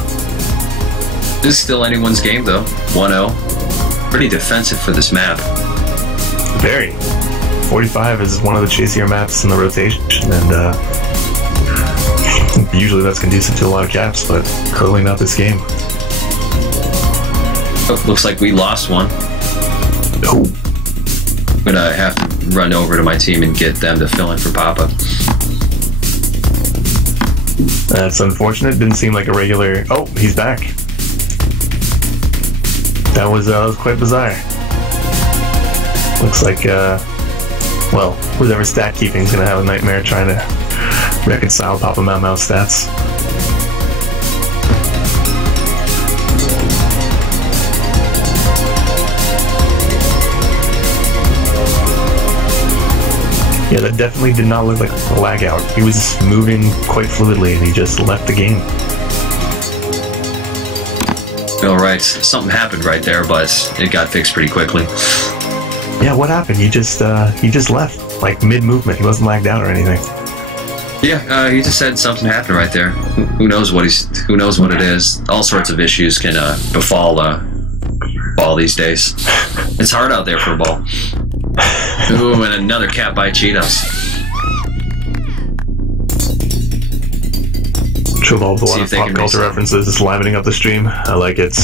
This is still anyone's game, though. 1-0. Pretty defensive for this map. Very. 45 is one of the chasier maps in the rotation, and usually that's conducive to a lot of caps, but clearly not this game. Oh, looks like we lost one. Oh. I'm gonna have to run over to my team and get them to fill in for Papa. That's unfortunate. Didn't seem like a regular... Oh, he's back. That was quite bizarre. Looks like, well, whoever stat keeping is gonna have a nightmare trying to reconcile Papa Mau Mau stats. Yeah, that definitely did not look like a lag out. He was moving quite fluidly and he just left the game. Alright, something happened right there, but it got fixed pretty quickly. Yeah, what happened? He just left, like mid-movement. He wasn't lagged out or anything. Yeah, he just said something happened right there. Who knows what it is? All sorts of issues can befall ball these days. It's hard out there for a ball. Ooh, and another cap by Cheetos. True-Ball with a lot of pop culture references, just livening up the stream. I like it.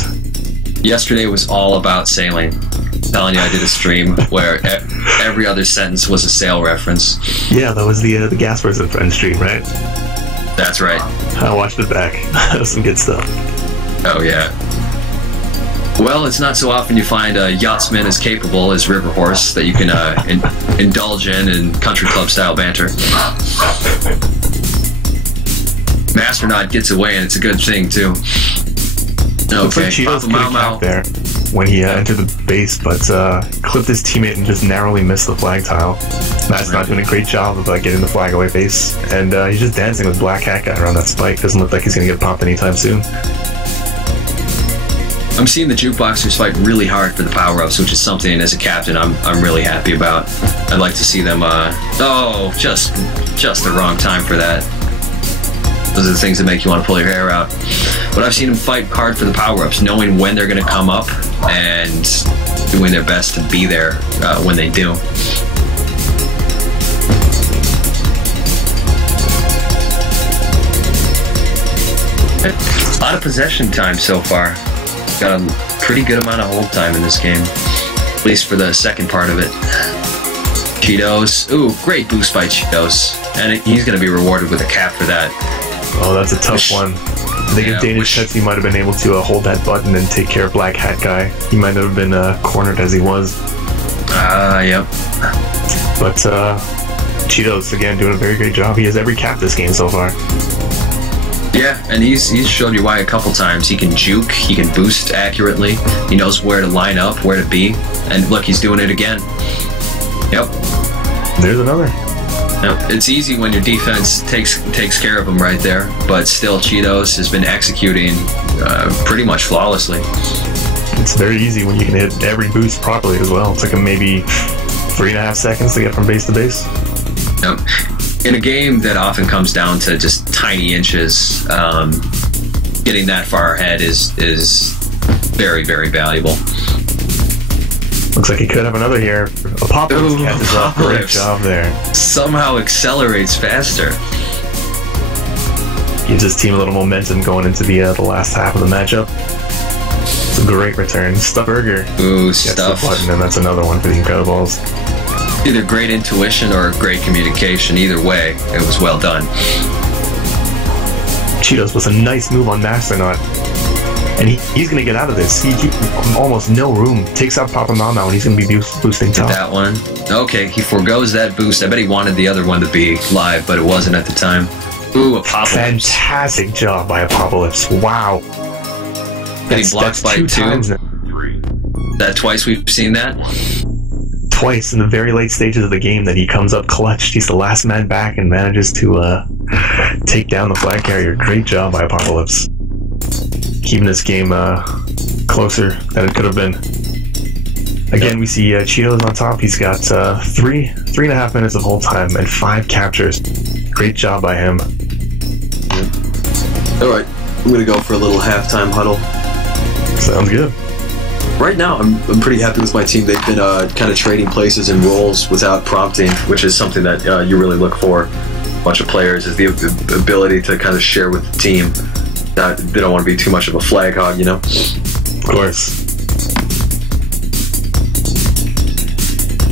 Yesterday was all about sailing. I'm telling you, I did a stream where every other sentence was a sail reference. Yeah, that was the Gas Person Friend stream, right? That's right. I watched it back. That was some good stuff. Oh, yeah. Well, it's not so often you find a yachtsman as capable as River Horse that you can indulge in country club style banter. Masternaut gets away, and it's a good thing too. Okay, Cheetos Papa Mau Mau there. when he entered the base, but clipped his teammate and just narrowly missed the flag tile. Matt's not doing a great job of getting the flag away base, and he's just dancing with Black Hat Guy around that spike. Doesn't look like he's going to get popped anytime soon. I'm seeing the Jukeboxers fight really hard for the power-ups, which is something as a captain I'm really happy about. I'd like to see them, oh, just the wrong time for that. Those are the things that make you want to pull your hair out. But I've seen them fight hard for the power-ups, knowing when they're going to come up and doing their best to be there when they do. A lot of possession time so far. Got a pretty good amount of hold time in this game, at least for the second part of it. Cheetos. Ooh, great boost by Cheetos. And he's going to be rewarded with a cap for that. Oh, that's a tough one. I think if Danish Petsy might have been able to hold that button and take care of Black Hat Guy, he might not have been cornered as he was. Yep. But Cheetos, again, doing a very great job. He has every cap this game so far. Yeah, and he's showed you why a couple times. He can juke, he can boost accurately, he knows where to line up, where to be, and look, he's doing it again. Yep. There's another. Yep. It's easy when your defense takes care of him right there, but still Cheetos has been executing pretty much flawlessly. It's very easy when you can hit every boost properly as well. It took him maybe 3.5 seconds to get from base to base. Yep. In a game that often comes down to just tiny inches, getting that far ahead is very, very valuable. Looks like he could have another here. Apocalypse catches up. Great job there. Somehow accelerates faster. Gives his team a little momentum going into the last half of the matchup. It's a great return. Stuff Burger. Ooh, Stuff. Stuff. The button, and that's another one for the Incrediballs. Either great intuition or great communication. Either way, it was well done. Cheetos with a nice move on Masternaut. And he's going to get out of this. He almost no room. Takes out Papa Mama, and he's going to be boosting top. That one. Okay, he forgoes that boost. I bet he wanted the other one to be live, but it wasn't at the time. Ooh, Apocalypse. Fantastic job by Apocalypse. Wow. And he blocks by 2. That twice we've seen that? Twice in the very late stages of the game that he comes up clutched. He's the last man back and manages to take down the flag carrier. Great job by Apocalypse. Keeping this game closer than it could have been. Again, we see Cheetos on top. He's got 3.5 minutes of hold time and 5 captures. Great job by him. Alright, I'm gonna go for a little halftime huddle. Sounds good. Right now, I'm pretty happy with my team. They've been kind of trading places and roles without prompting, which is something that you really look for. A bunch of players is the ability to kind of share with the team. They don't want to be too much of a flag hog, you know? Of course.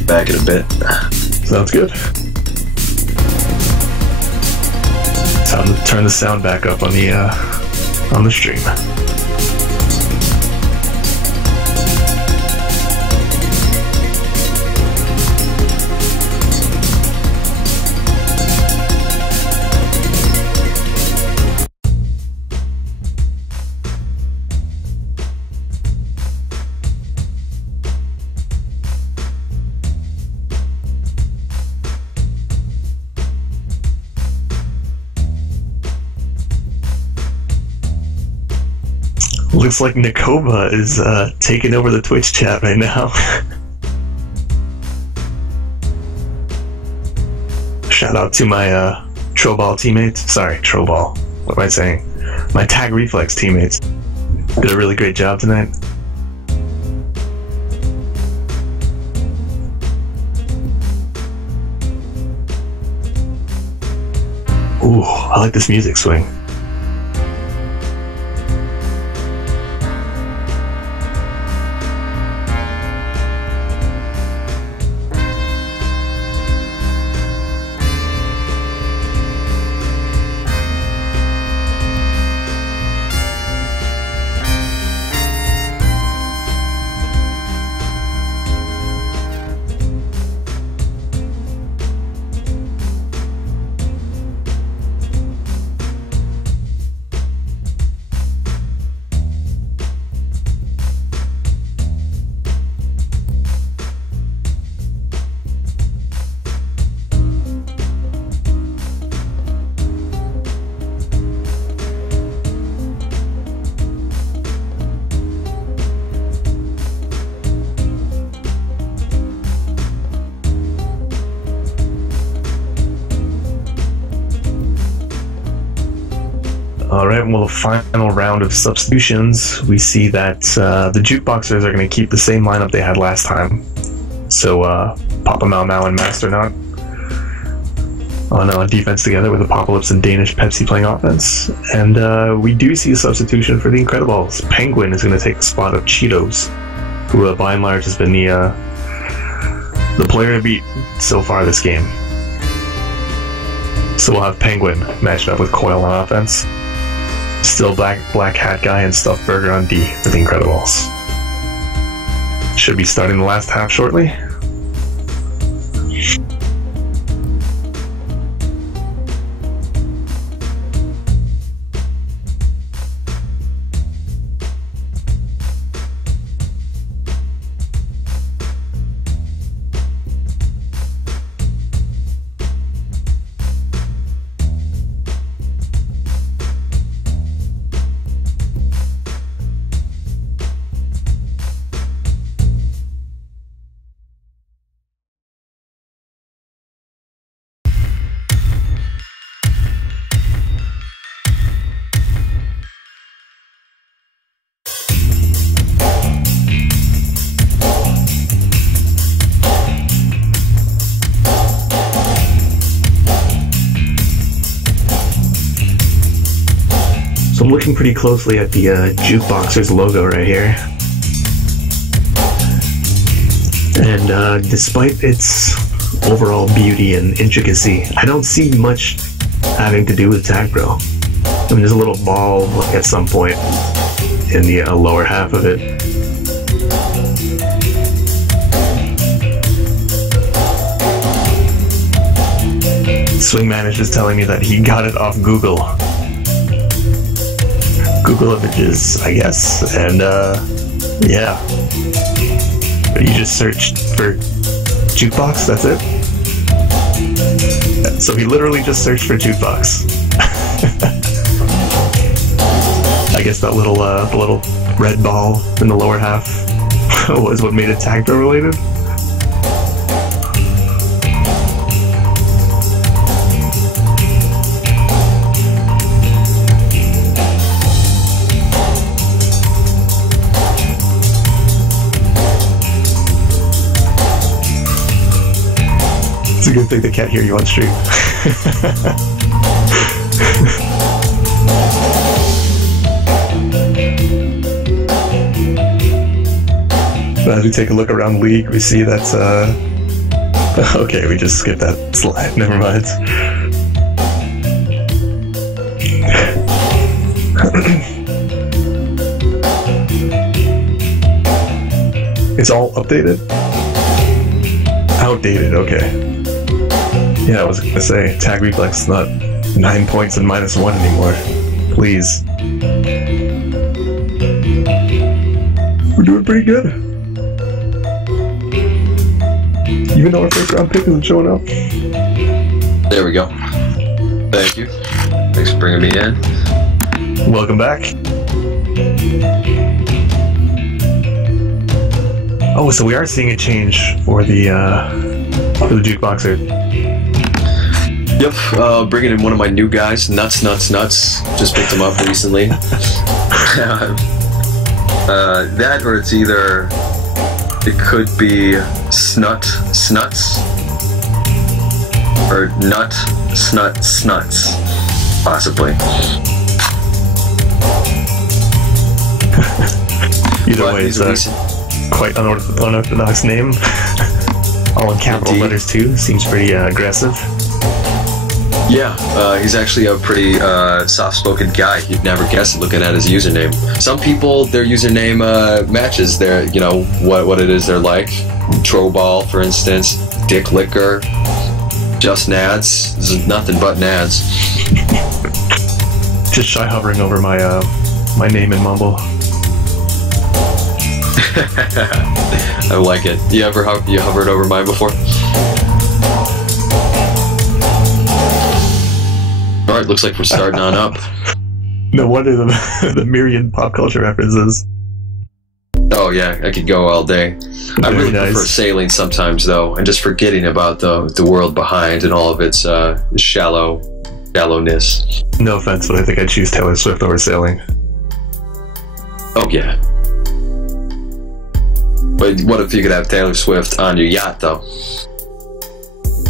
Back in a bit. Sounds good. Time to turn the sound back up on the stream. Looks like Nikoba is taking over the Twitch chat right now. Shout out to my Troball teammates. Sorry, Troball. What am I saying? My Tag Reflex teammates. Did a really great job tonight. Ooh, I like this music swing. Alright, well, the final round of substitutions, we see that the Jukeboxers are going to keep the same lineup they had last time. So, Papa Mau Mau and Masternaut on defense together with Apocalypse and Danish Pepsi playing offense. And we do see a substitution for the Incrediballs. Penguin is going to take the spot of Cheetos, who by and large has been the player to beat so far this game. So we'll have Penguin matched up with Coil on offense. Still Black Hat Guy and Stuffed Burger on D for the Incrediballs. Should be starting the last half shortly. So I'm looking pretty closely at the Jukeboxers logo right here. And despite its overall beauty and intricacy, I don't see much having to do with Tag Pro. I mean, there's a little ball at some point in the lower half of it. Swingman is just telling me that he got it off Google Images, I guess, and yeah. But you just searched for Jukebox, that's it? So he literally just searched for Jukebox. I guess that little the little red ball in the lower half was what made it Tag Pro related. It's a good thing they can't hear you on stream. As we take a look around the league, we see that's okay, we just skipped that slide, never mind. It's all updated? Outdated, okay. Yeah, I was gonna say, Tag Reflex is not 9 points and -1 anymore. Please. We're doing pretty good. Even though our first round pick isn't showing up. There we go. Thank you. Thanks for bringing me in. Welcome back. Oh, so we are seeing a change for the Jukeboxer. Yep, bringing in one of my new guys, Nuts. Just picked him up recently. That, or it's either, it could be Snuts, or Nut, Snuts, possibly. Either way, it's quite unorthodox name. All in capital letters too. Seems pretty aggressive. Yeah, he's actually a pretty soft-spoken guy. You'd never guess it looking at his username. Some people, their username matches their, you know, what it is they're like. Troball, for instance, Dick Liquor, Just Nads. This is nothing but Nads. Just shy hovering over my my name in Mumble. I like it. You hovered over mine before? Alright, looks like we're starting on up. No wonder the myriad pop culture references. Oh yeah, I could go all day. I really prefer sailing sometimes though, and just forgetting about the world behind and all of its shallow Shallowness. No offense, but I think I'd choose Taylor Swift over sailing. Oh, yeah. But what if you could have Taylor Swift on your yacht, though?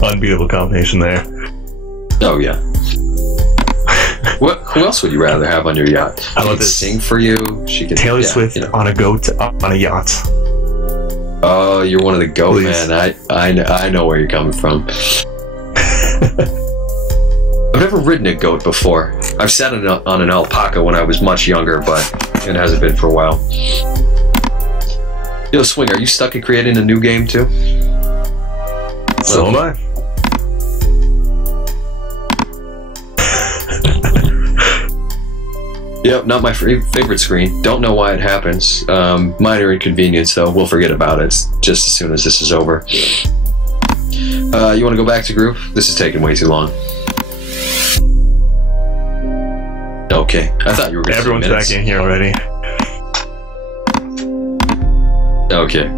Unbeatable combination there. Oh, yeah. Who else would you rather have on your yacht? How about this? Sing for you. She can Taylor Swift on a goat on a yacht. Oh, you're one of the goat, Please. man. I know where you're coming from. I've never ridden a goat before. I've sat on an alpaca when I was much younger, but it hasn't been for a while. Yo, Swing, are you stuck at creating a new game too? So am I. Yep, not my favorite screen. Don't know why it happens. Minor inconvenience, though. We'll forget about it just as soon as this is over. You want to go back to group? This is taking way too long. Okay, I thought you were going to. Everyone's back in here already. Okay.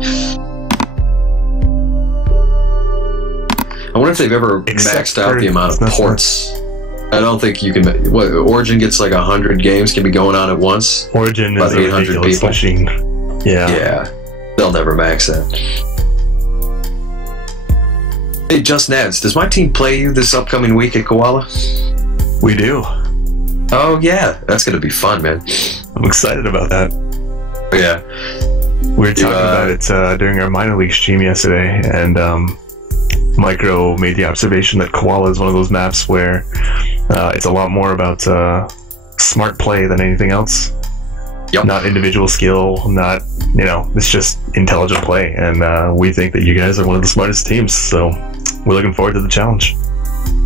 I wonder if they've ever maxed out the amount of ports. I don't think you can. What, Origin gets like 100 games can be going on at once. Origin is a 800 ridiculous people. machine. Yeah. Yeah, they'll never max that. Hey, Just Nads, does my team play you this upcoming week at Koala? We do. Oh yeah, that's gonna be fun, man. I'm excited about that. Yeah. We were talking about it during our minor league stream yesterday, and Micro made the observation that Koala is one of those maps where it's a lot more about smart play than anything else. Yep. Not individual skill, not, it's just intelligent play, and we think that you guys are one of the smartest teams, so we're looking forward to the challenge.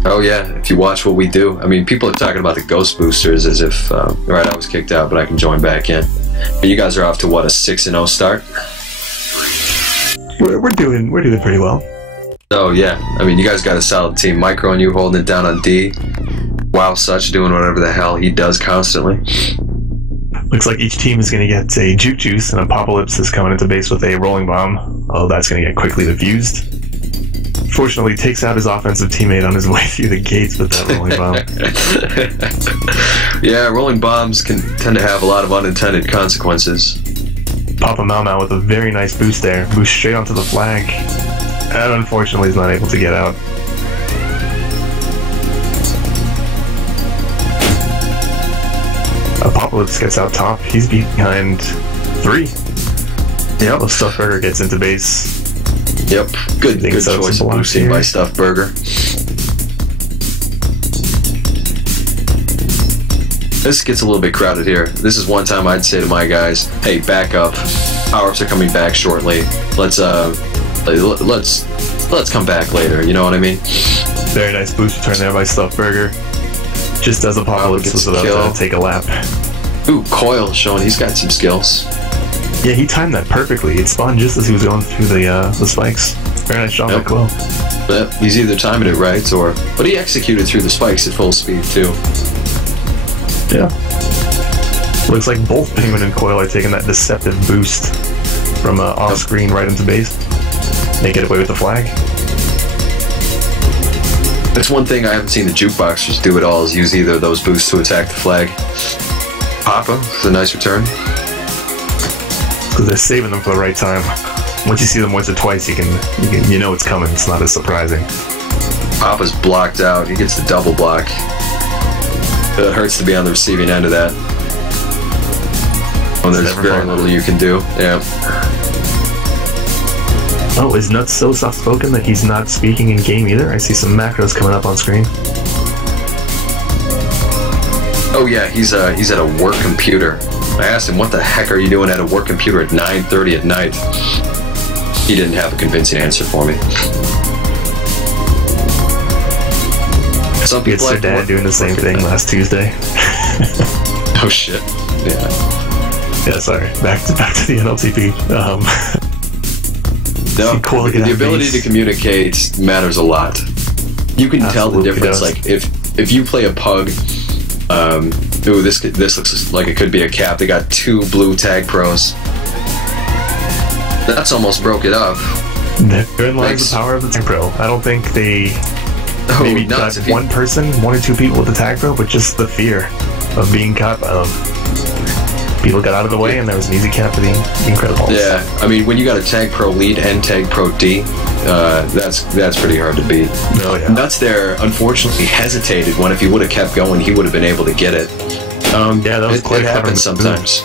Oh yeah, if you watch what we do. I mean, people are talking about the Ghost Boosters as if, right, I was kicked out, but I can join back in. And you guys are off to, what, a 6-0 start? We're doing pretty well. Oh yeah, I mean, you guys got a solid team. Micro and you holding it down on D. Wow, Such doing whatever the hell he does constantly. Looks like each team is going to get a Juke Juice, and Apocalypse is coming into base with a Rolling Bomb. Oh, that's going to get quickly diffused. Fortunately, takes out his offensive teammate on his way through the gates with that Rolling Bomb. Yeah, Rolling Bombs can tend to have a lot of unintended consequences. Papa Mau Mau with a very nice boost there. Boost straight onto the flag. And unfortunately, he's not able to get out. Apocalypse gets out top. He's behind 3. Yep. Stuffburger gets into base. Yep. Good choice of boosting by Stuffburger. This gets a little bit crowded here. This is one time I'd say to my guys, hey, back up. Power-ups are coming back shortly. Let's come back later, you know what I mean? Very nice boost return there by Stuffburger. Just as Apocalypse was about to take a lap. Ooh, Coil showing he's got some skills. Yeah, he timed that perfectly. It spawned just as he was going through the spikes. Very nice job by Coil. Yep, he's either timing it right but he executed through the spikes at full speed too. Yeah. Looks like both Penguin and Coil are taking that deceptive boost from off screen right into base. They get away with the flag. That's one thing I haven't seen the Jukeboxers do at all, is use either of those boosts to attack the flag. Papa, it's a nice return. Because they're saving them for the right time. Once you see them once or twice, you know it's coming. It's not as surprising. Papa's blocked out. He gets the double block. It hurts to be on the receiving end of that. When there's very little you can do. Yeah. Oh, is Nuts so soft-spoken that he's not speaking in game either? I see some macros coming up on screen. Oh yeah, he's at a work computer. I asked him, what the heck are you doing at a work computer at 9:30 at night? He didn't have a convincing answer for me. Some people it's their dad doing the same thing last Tuesday. Oh shit. Yeah. Yeah, sorry. Back to the NLTP. No, the ability to communicate matters a lot. You can tell the difference. Like if you play a pug, ooh, this looks like it could be a cap. They got 2 blue tag pros. That's almost broke it up. Therein lies the power of the tag pro. I don't think they Oh, maybe nuts. got one person, one or two people with the tag pro, but just the fear of being caught by them. People got out of the way, and there was an easy cap for the Incrediballs. Yeah, I mean, when you got a tag pro lead and tag pro D, that's pretty hard to beat. Oh, yeah. Nuts there, unfortunately, hesitated when if he would have kept going, he would have been able to get it. Yeah, that was quite it happens sometimes.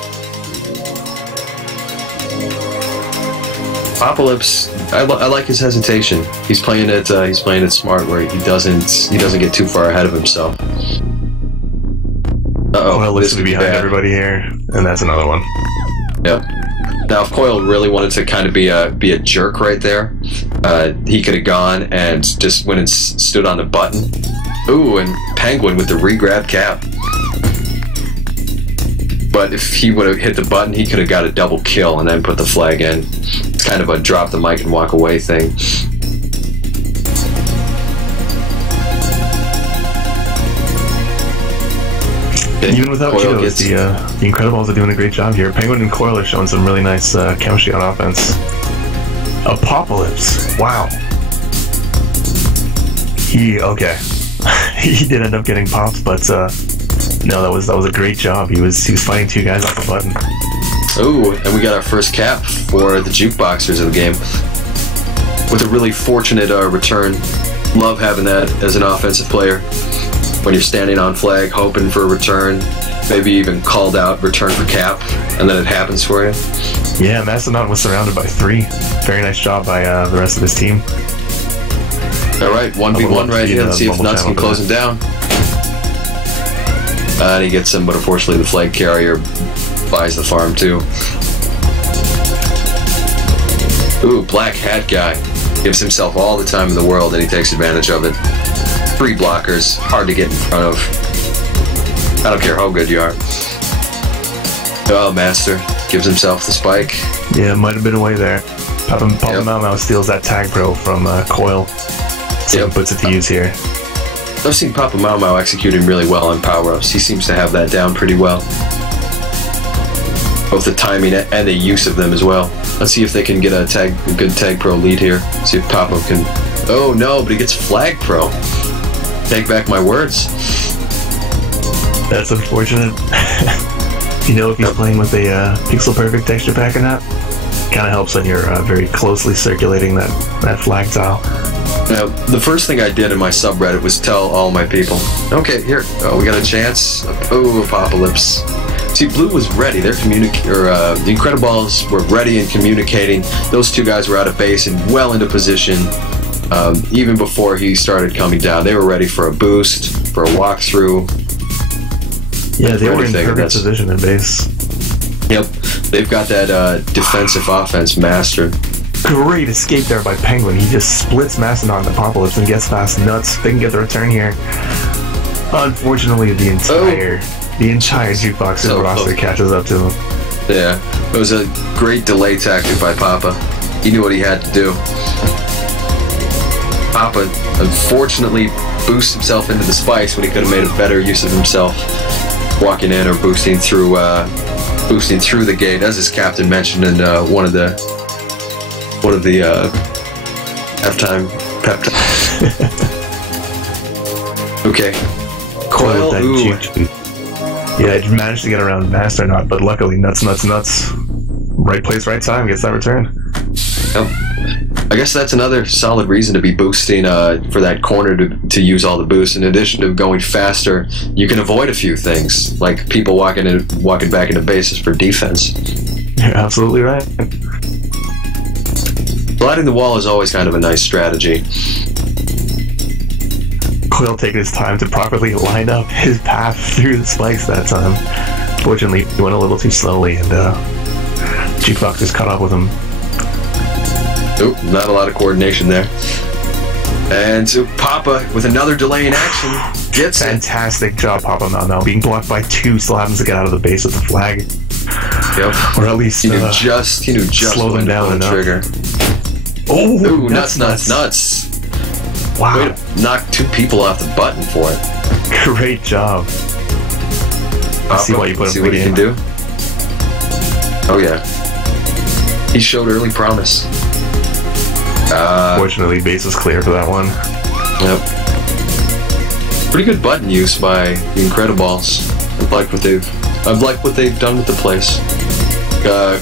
Apocalypse, I like his hesitation. He's playing it smart, where he doesn't get too far ahead of himself. Coil looks to be behind everybody here, and that's another one. Yep. Now, if Coil really wanted to kind of be a jerk right there, he could have gone and just went and stood on the button. Ooh, and Penguin with the re-grab cap. But if he would have hit the button, he could have got a double kill and then put the flag in. It's kind of a drop the mic and walk away thing. Even without Joes, the Incrediballs are doing a great job here. Penguin and Coil are showing some really nice chemistry on offense. Apocalypse, wow. He did end up getting popped, but no, that was a great job. He was fighting two guys off the button. Ooh, and we got our first cap for the Jukeboxers of the game. With a really fortunate return. Love having that as an offensive player. When you're standing on flag, hoping for a return, maybe even called out, return for cap, and then it happens for you. Yeah, Mastodon was surrounded by three. Very nice job by the rest of his team. All right, 1v1 right here. Let's see if Nuts can close him down. And he gets him, but unfortunately the flag carrier buys the farm too. Ooh, Black Hat guy. Gives himself all the time in the world, and he takes advantage of it. 3 blockers, hard to get in front of. I don't care how good you are. Oh, Master gives himself the spike. Yeah, might have been away there. Papa Mau Mau steals that tag pro from Coil. So he puts it to use here. I've seen Papa Mau Mau executing really well on power-ups. He seems to have that down pretty well. Both the timing and the use of them as well. Let's see if they can get a good tag pro lead here. See if Papa can... Oh no, but he gets flag pro. Take back my words. That's unfortunate. You know, if he's playing with a pixel perfect texture pack or not, kind of helps when you're very closely circulating that flag tile. Now, the first thing I did in my subreddit was tell all my people, okay, here, we got a chance. Oh, Apocalypse. See, Blue was ready. The Incrediballs were ready and communicating. Those two guys were out of base and well into position. Even before he started coming down, they were ready for a boost, for a walkthrough. Yeah, they were in perfect position in base. Yep, they've got that defensive offense mastered. Great escape there by Penguin. He just splits Mastodon to Apocalypse and gets past Nuts. They can get the return here. Unfortunately, the entire Jukeboxers roster catches up to him. Yeah, it was a great delay tactic by Papa. He knew what he had to do. Papa, unfortunately, boosts himself into the spikes when he could have made a better use of himself, walking in or boosting through the gate, as his captain mentioned in one of the halftime pep talk. Okay, Coil. Ooh. Yeah, he managed to get around Mastodon, but luckily, Nuts. Right place, right time, gets that return. Yep. I guess that's another solid reason to be boosting for that corner to use all the boosts. In addition to going faster, you can avoid a few things, like people walking back into bases for defense. You're absolutely right. Gliding the wall is always kind of a nice strategy. Coil taking his time to properly line up his path through the spikes that time. Fortunately, he went a little too slowly, and Jukeboxers caught up with him. Oop, not a lot of coordination there. And so Papa, with another delay in action, gets Fantastic job, Papa Mau Mau. Being blocked by 2 still happens to get out of the base with the flag. Yep. Or at least he knew just slow them down the trigger. Oh, ooh, nuts. Wow. Way to knock 2 people off the button for it. Great job. Papa, see what you put see what he can do. Oh yeah. He showed early promise. Fortunately, base was clear for that one. Yep. Pretty good button use by the Incrediballs. I've liked what they've done with the place.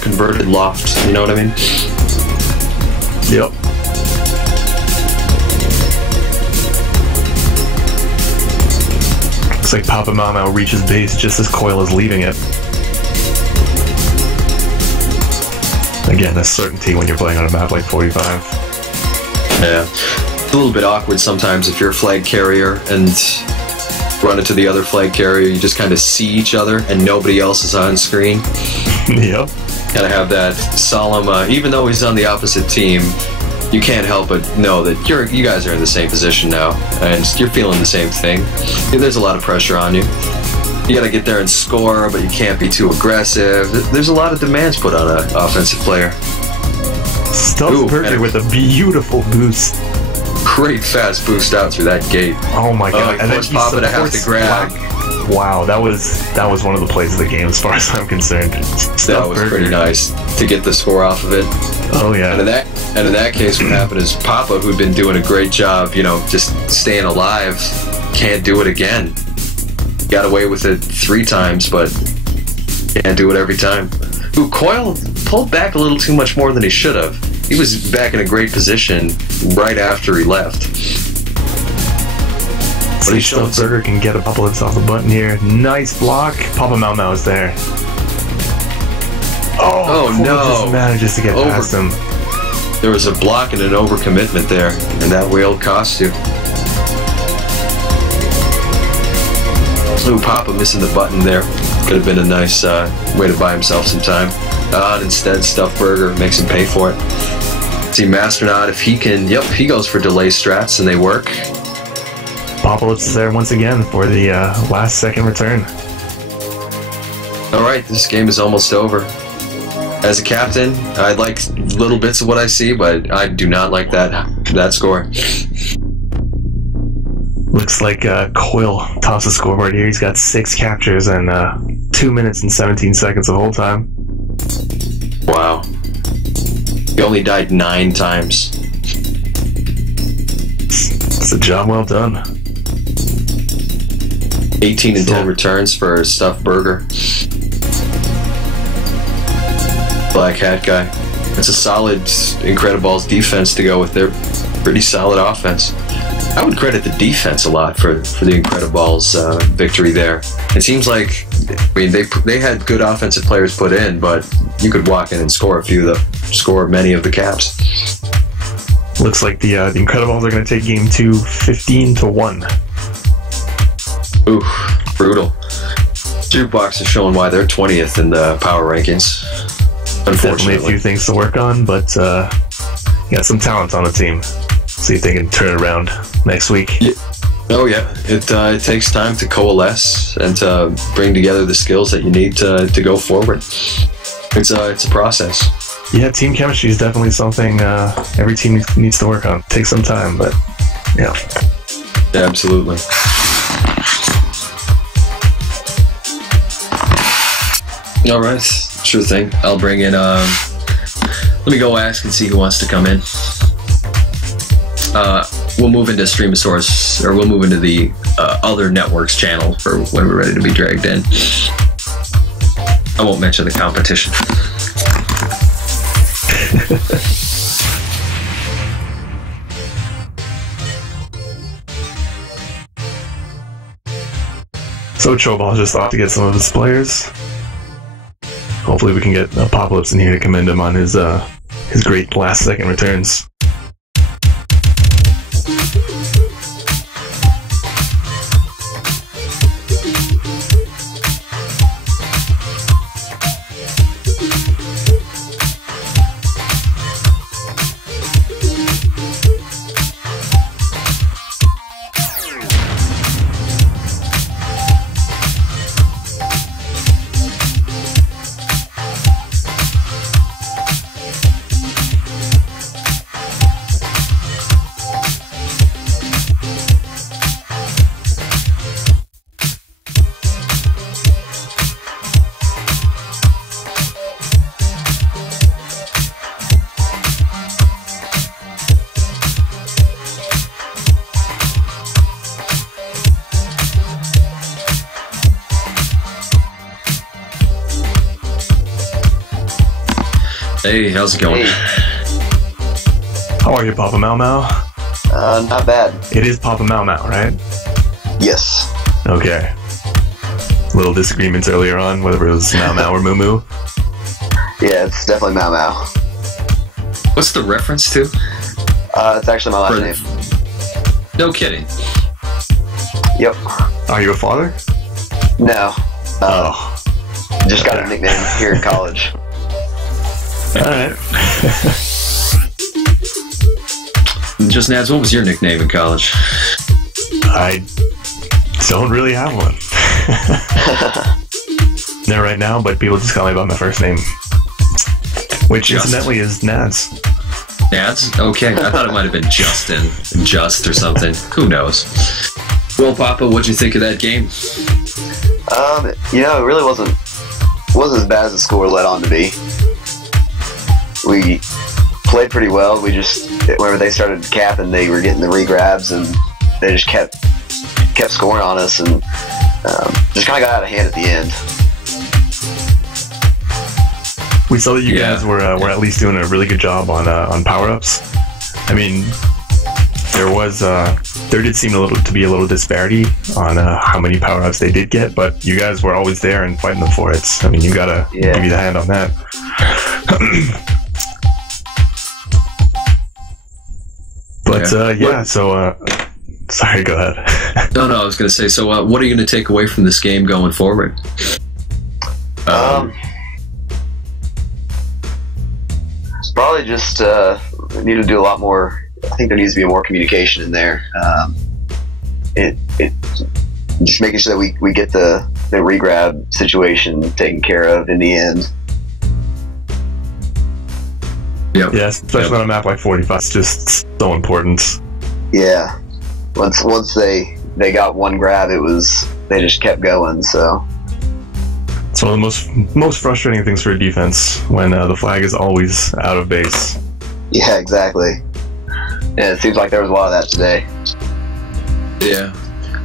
Converted loft, you know what I mean? Yep. Looks like Papa Mau reaches base just as Coil is leaving it. Again, that's certainty when you're playing on a map like 45. Yeah. It's a little bit awkward sometimes if you're a flag carrier and run into the other flag carrier, you just kind of see each other and nobody else is on screen. Yep. Kind of have that solemn, even though he's on the opposite team, you can't help but know that you guys are in the same position now and you're feeling the same thing. There's a lot of pressure on you. You got to get there and score, but you can't be too aggressive. There's a lot of demands put on an offensive player. Stuffed Burger with a beautiful boost. Great fast boost out through that gate. Oh my god! And then Papa to have to grab. Wow, that was one of the plays of the game as far as I'm concerned. That was pretty nice to get the score off of it. Oh yeah. And in that case, what happened is Papa, who'd been doing a great job, just staying alive, can't do it again. Got away with it 3 times, but can't do it every time. Ooh, Coil pulled back a little too much more than he should have. He was back in a great position right after he left. But he showed Burger can get a couple hits off the button here. Nice block. Papa Mau is there. Oh no! Just manages to get past him. There was a block and an overcommitment there, and that will cost you. Ooh, Papa missing the button there. Could have been a nice way to buy himself some time. And instead, Stuffed Burger makes him pay for it. See, Masternaut, if he can, he goes for delay strats and they work. Popolis is there once again for the last second return. Alright, this game is almost over. As a captain, I like little bits of what I see, but I do not like that score. Looks like Coil tops the scoreboard here. He's got 6 captures and 2 minutes and 17 seconds of hold time. Wow. He only died 9 times. It's a job well done. 18 and 10 returns for Stuffed Burger. Black Hat guy. That's a solid Incrediballs defense to go with their pretty solid offense. I would credit the defense a lot for the Incrediballs victory there. It seems like, they had good offensive players put in, but you could walk in and score many of the caps. Looks like the Incrediballs are going to take game 2 15-1. Ooh, brutal. Jukeboxers showing why they're 20th in the power rankings. Unfortunately, definitely a few things to work on, but got some talent on the team. See if they can turn it around next week. Yeah. Oh yeah, it takes time to coalesce and to bring together the skills that you need to go forward. It's a process. Yeah, team chemistry is definitely something every team needs to work on. It takes some time, but yeah. Absolutely. All right, sure thing. I'll bring in. Let me go ask and see who wants to come in. We'll move into Streamosaurus, or we'll move into the other networks channel for when we're ready to be dragged in. I won't mention the competition. So Choball's just off to get some of his players. Hopefully we can get Apocalypse in here to commend him on his great last second returns. Hey, how's it going? Hey. How are you, Papa Mau Mau? Not bad. It is Papa Mau Mau, right? Yes. Okay. Little disagreements earlier on, whether it was Mau Mau or Moo Moo. Yeah, it's definitely Mau Mau. What's the reference to? It's actually my last name. No kidding. Yep. Are you a father? No. Oh. Just got a nickname here in college. Alright. Just Nads, what was your nickname in college? I don't really have one. No, right now, but people just call me by my first name. Which, incidentally, is Nads. Nads? Okay, I thought it might have been Justin, Just or something. Who knows? Well, Papa, what'd you think of that game? It really wasn't as bad as the score led on to be. We played pretty well. We just, whenever they started capping, they were getting the re-grabs, and they just kept scoring on us, and just kind of got out of hand at the end. We saw that you guys were at least doing a really good job on power-ups. I mean, there did seem to be a little disparity on how many power-ups they did get, but you guys were always there and fighting them for it. I mean, you gotta give you the hand on that. But sorry, go ahead. No, I was going to say, so what are you going to take away from this game going forward? Probably just need to do a lot more. I think there needs to be more communication in there. It just making sure that we get the re-grab situation taken care of in the end. Yep. Yeah, especially on a map like 45, it's just so important. Yeah. Once they got one grab, they just kept going. So it's one of the most frustrating things for a defense when the flag is always out of base. Yeah, exactly. Yeah, it seems like there was a lot of that today. Yeah.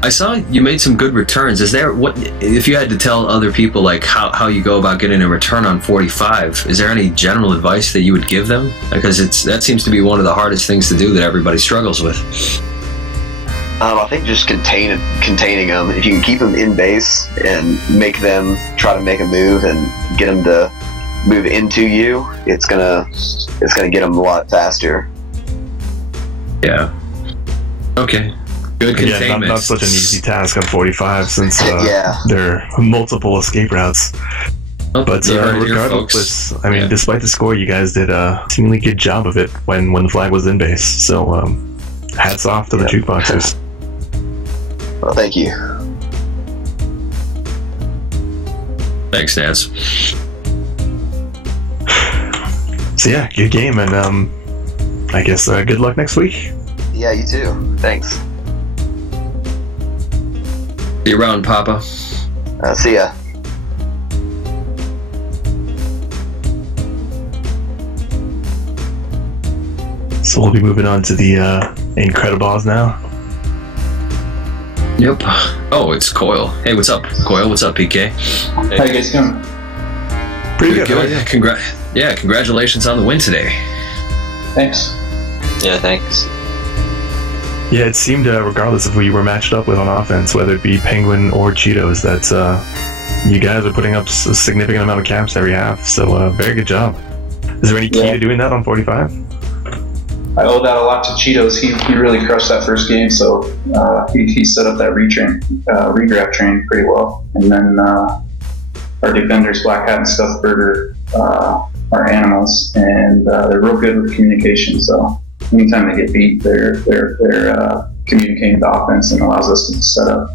I saw you made some good returns. Is there if you had to tell other people like how you go about getting a return on 45? Is there any general advice that you would give them? Because that seems to be one of the hardest things to do that everybody struggles with. I think just containing them. If you can keep them in base and make them try to make a move and get them to move into you, it's gonna get them a lot faster. Yeah. Okay. Good containment. Not such an easy task on 45 since there are multiple escape routes. But regardless, I mean, despite the score, you guys did a seemingly good job of it when the flag was in base. So hats off to the Jukeboxers. Well, thank you. Thanks, Nance. So yeah, good game, and I guess good luck next week. Yeah, you too. Thanks. See you around, Papa. See ya. So we'll be moving on to the Incrediballs now. Yep. Oh, it's Coyle. Hey, what's up, Coyle? What's up, PK? Hey. How you guys doing? Pretty good. Yeah, congratulations on the win today. Thanks. Yeah, thanks. Yeah, it seemed, regardless of who you were matched up with on offense, whether it be Penguin or Cheetos, that you guys are putting up a significant amount of caps every half. So, very good job. Is there any key to doing that on 45? I owe that a lot to Cheetos. He really crushed that first game, so he set up that regrab train pretty well. And then our defenders, Black Hat and Stuffed Burger, are animals, and they're real good with communication. So anytime they get beat, they're communicating the offense and allows us to set up.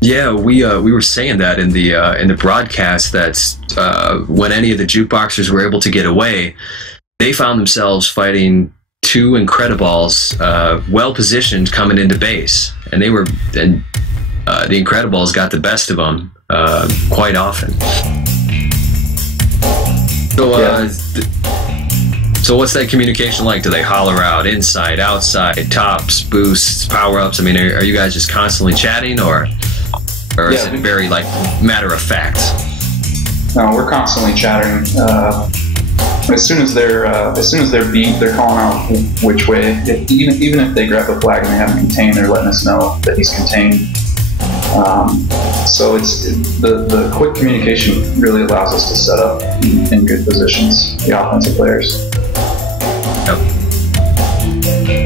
Yeah, we were saying that in the broadcast that when any of the Jukeboxers were able to get away, they found themselves fighting two Incrediballs, well positioned coming into base, and the Incrediballs got the best of them quite often. So, so what's that communication like? Do they holler out inside, outside, tops, boosts, power ups? I mean, are you guys just constantly chatting, or is it very like matter of fact? No, we're constantly chattering. as soon as they're beat, they're calling out which way. Even if they grab the flag and they haven't contained, they're letting us know that he's contained. So the quick communication really allows us to set up in good positions, the offensive players.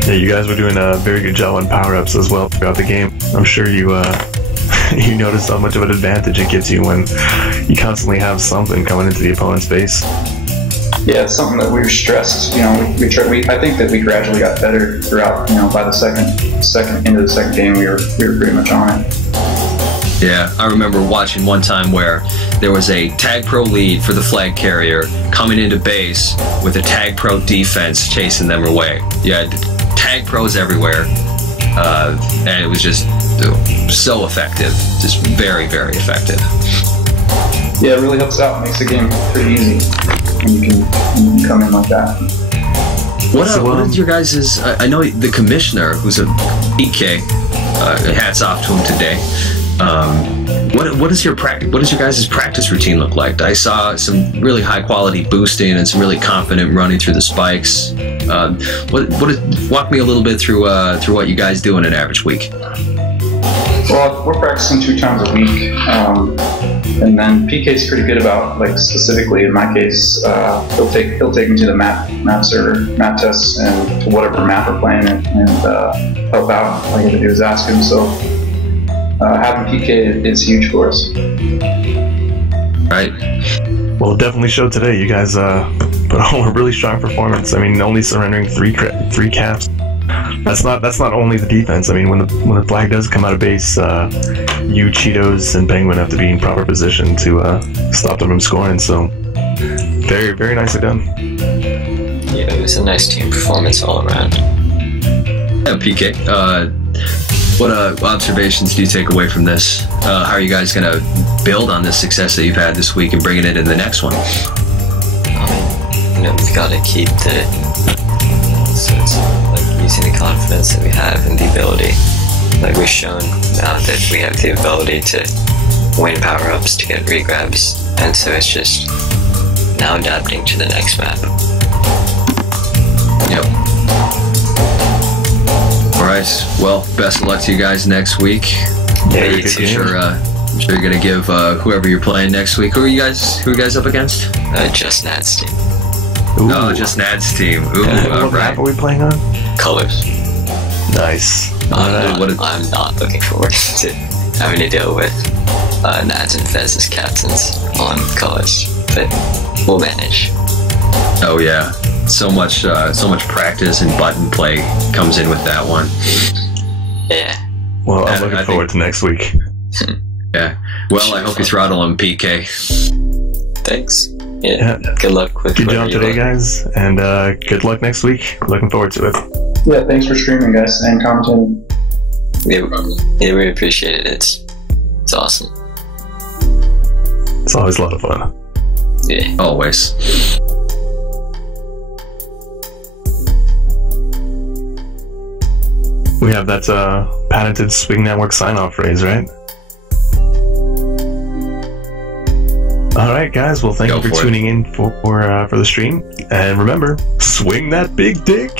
Yeah, you guys were doing a very good job on power-ups as well throughout the game. I'm sure you you notice how much of an advantage it gives you when you constantly have something coming into the opponent's face. Yeah, it's something that we were stressed. I think that we gradually got better throughout. By the second into the second game, we were pretty much on it. Yeah, I remember watching one time where there was a Tag Pro lead for the flag carrier coming into base with a Tag Pro defense chasing them away. You had Tag Pros everywhere, and it was just so effective. Just very, very effective. Yeah, it really helps out. Makes the game pretty easy when you can come in like that. What is your guys'... I know the commissioner, who's a PK, hats off to him today. What is your guys' practice routine look like? I saw some really high quality boosting and some really confident running through the spikes. Walk me a little bit through what you guys do in an average week. Well, we're practicing 2 times a week, and then PK's pretty good about, like, specifically in my case, he'll take me to the map server, map tests, and to whatever map we're playing and help out. All you have to do is ask him. So having PK is huge for us. Right. Well, it definitely showed today. You guys put on a really strong performance. I mean, only surrendering three caps. That's not only the defense. I mean, when the flag does come out of base, you, Cheetos, and Penguin have to be in proper position to stop them from scoring. So, very, very nicely done. Yeah, it was a nice team performance all around. Yeah, PK. What observations do you take away from this? How are you guys going to build on this success that you've had this week and bring it into the next one? We've got to keep using the confidence that we have and the ability. Like, we've shown now that we have the ability to win power-ups, to get regrabs, and so it's just now adapting to the next map. Yep. Alright, well, best of luck to you guys next week. Yeah, you too. I'm sure you're gonna give whoever you're playing next week. Who are you guys up against? Just Nad's team. Ooh. Oh, just Nad's team. Ooh, what map are we playing on? Colors. Nice. I'm not looking forward to having to deal with Nads and Fez as captains on Colors, but we'll manage. Oh yeah, so much practice and button play comes in with that one. Yeah. Well, I'm looking forward to next week. Yeah. Well, I hope you throttle him, PK. Thanks. Yeah. Good luck with good job today, guys, and good luck next week. Looking forward to it. Yeah, thanks for streaming, guys, and commenting. Yeah, we appreciate it. It's awesome. It's always a lot of fun. Yeah. Always. We have that patented Swing Network sign-off phrase, right? Alright guys, well thank you for tuning in for the stream. And remember, swing that big dick!